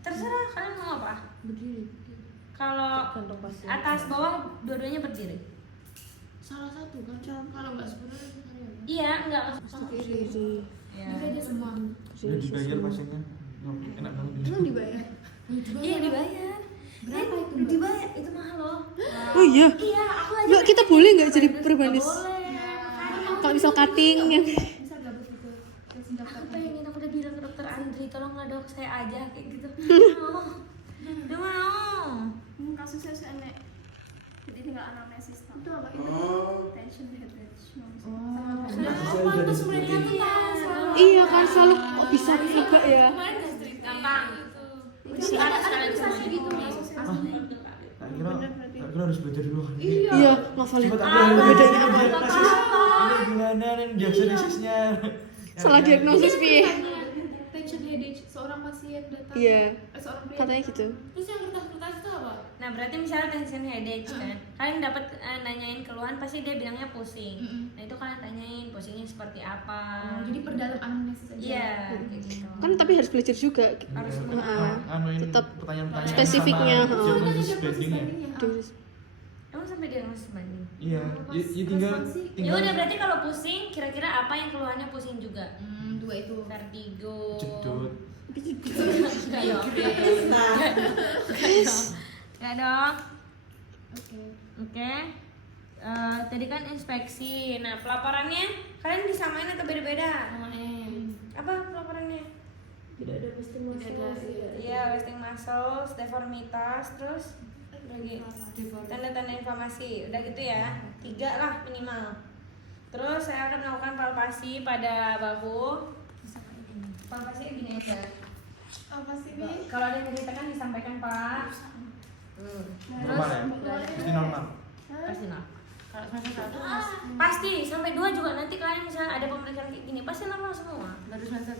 Terserah kalian mau apa. Berdiri. Kalau atas bawah dua-duanya berdiri. Salah satu kan? Kalau nggak sebenarnya Iya, enggak Diri. ya. bisa aja semua. Udah dibayar pasiennya. Enak banget. Emang dibayar? Iya dibayar. Berapa itu, Mbak? Dibayar, itu mahal loh. Oh iya. Iya, aku aja. Mbak, kita boleh nggak jadi Nggak perbanis? boleh. Kalau misal cutting yang Bisa gabut gitu. Terus daftar. Aku pengen, aku udah bilang ke dokter Andri, tolonglah dok saya aja kayak gitu. Mau, dia mau. Kasusnya si Anek. Jadi tinggal anamnesis. Itu apa itu? Tension detachment. Pantas mereka tuh tahu. iya kan selalu kok bisa juga ya. Gampang. Jadi ada administrasi gitu nih. Tak kira harus belajar dulu. Iya, ngafalin. Coba tak Bedanya apa? Ini gimana nih diagnosisnya? Salah diagnosis piye? Tension headache. seorang pasien datang. Iya. Seorang pria Katanya datang. gitu. Terus yang kertas-kertas itu apa? Nah berarti misalnya tension headache kan, kalian dapat nanyain keluhan pasti dia bilangnya pusing. Nah itu kalian tanyain pusingnya seperti apa. Jadi perdalam anamnesis aja. Iya kayak gitu. Kan tapi harus belajar juga. Harus Anuin Tetap pertanyaan-pertanyaan spesifiknya, sama heeh. diagnosis bandingnya. Terus Emang sampai dia ngasih banding? Iya, ya tinggal Ya udah berarti kalau pusing kira-kira apa yang keluhannya pusing juga? Dua itu. Vertigo. jedot. Enggak dong. Enggak dong. Oke. Tadi kan inspeksi. Nah, pelaporannya kalian disamain atau beda-beda? Apa pelaporannya? Tidak ada wasting muscles. Iya, wasting muscles, deformitas, terus lagi tanda-tanda inflamasi. Udah gitu ya. 3 lah minimal. Terus saya akan melakukan palpasi pada bahu. Palpasi gini aja. Apa sih ini? Kalau ada yang ceritakan disampaikan Pak. Normal ya? Jadi normal. Pasti normal. Kalau sampai 1 pasti sampai 2 juga nanti kalian misalnya ada pemeriksaan kayak gini pasti normal semua. Baru semester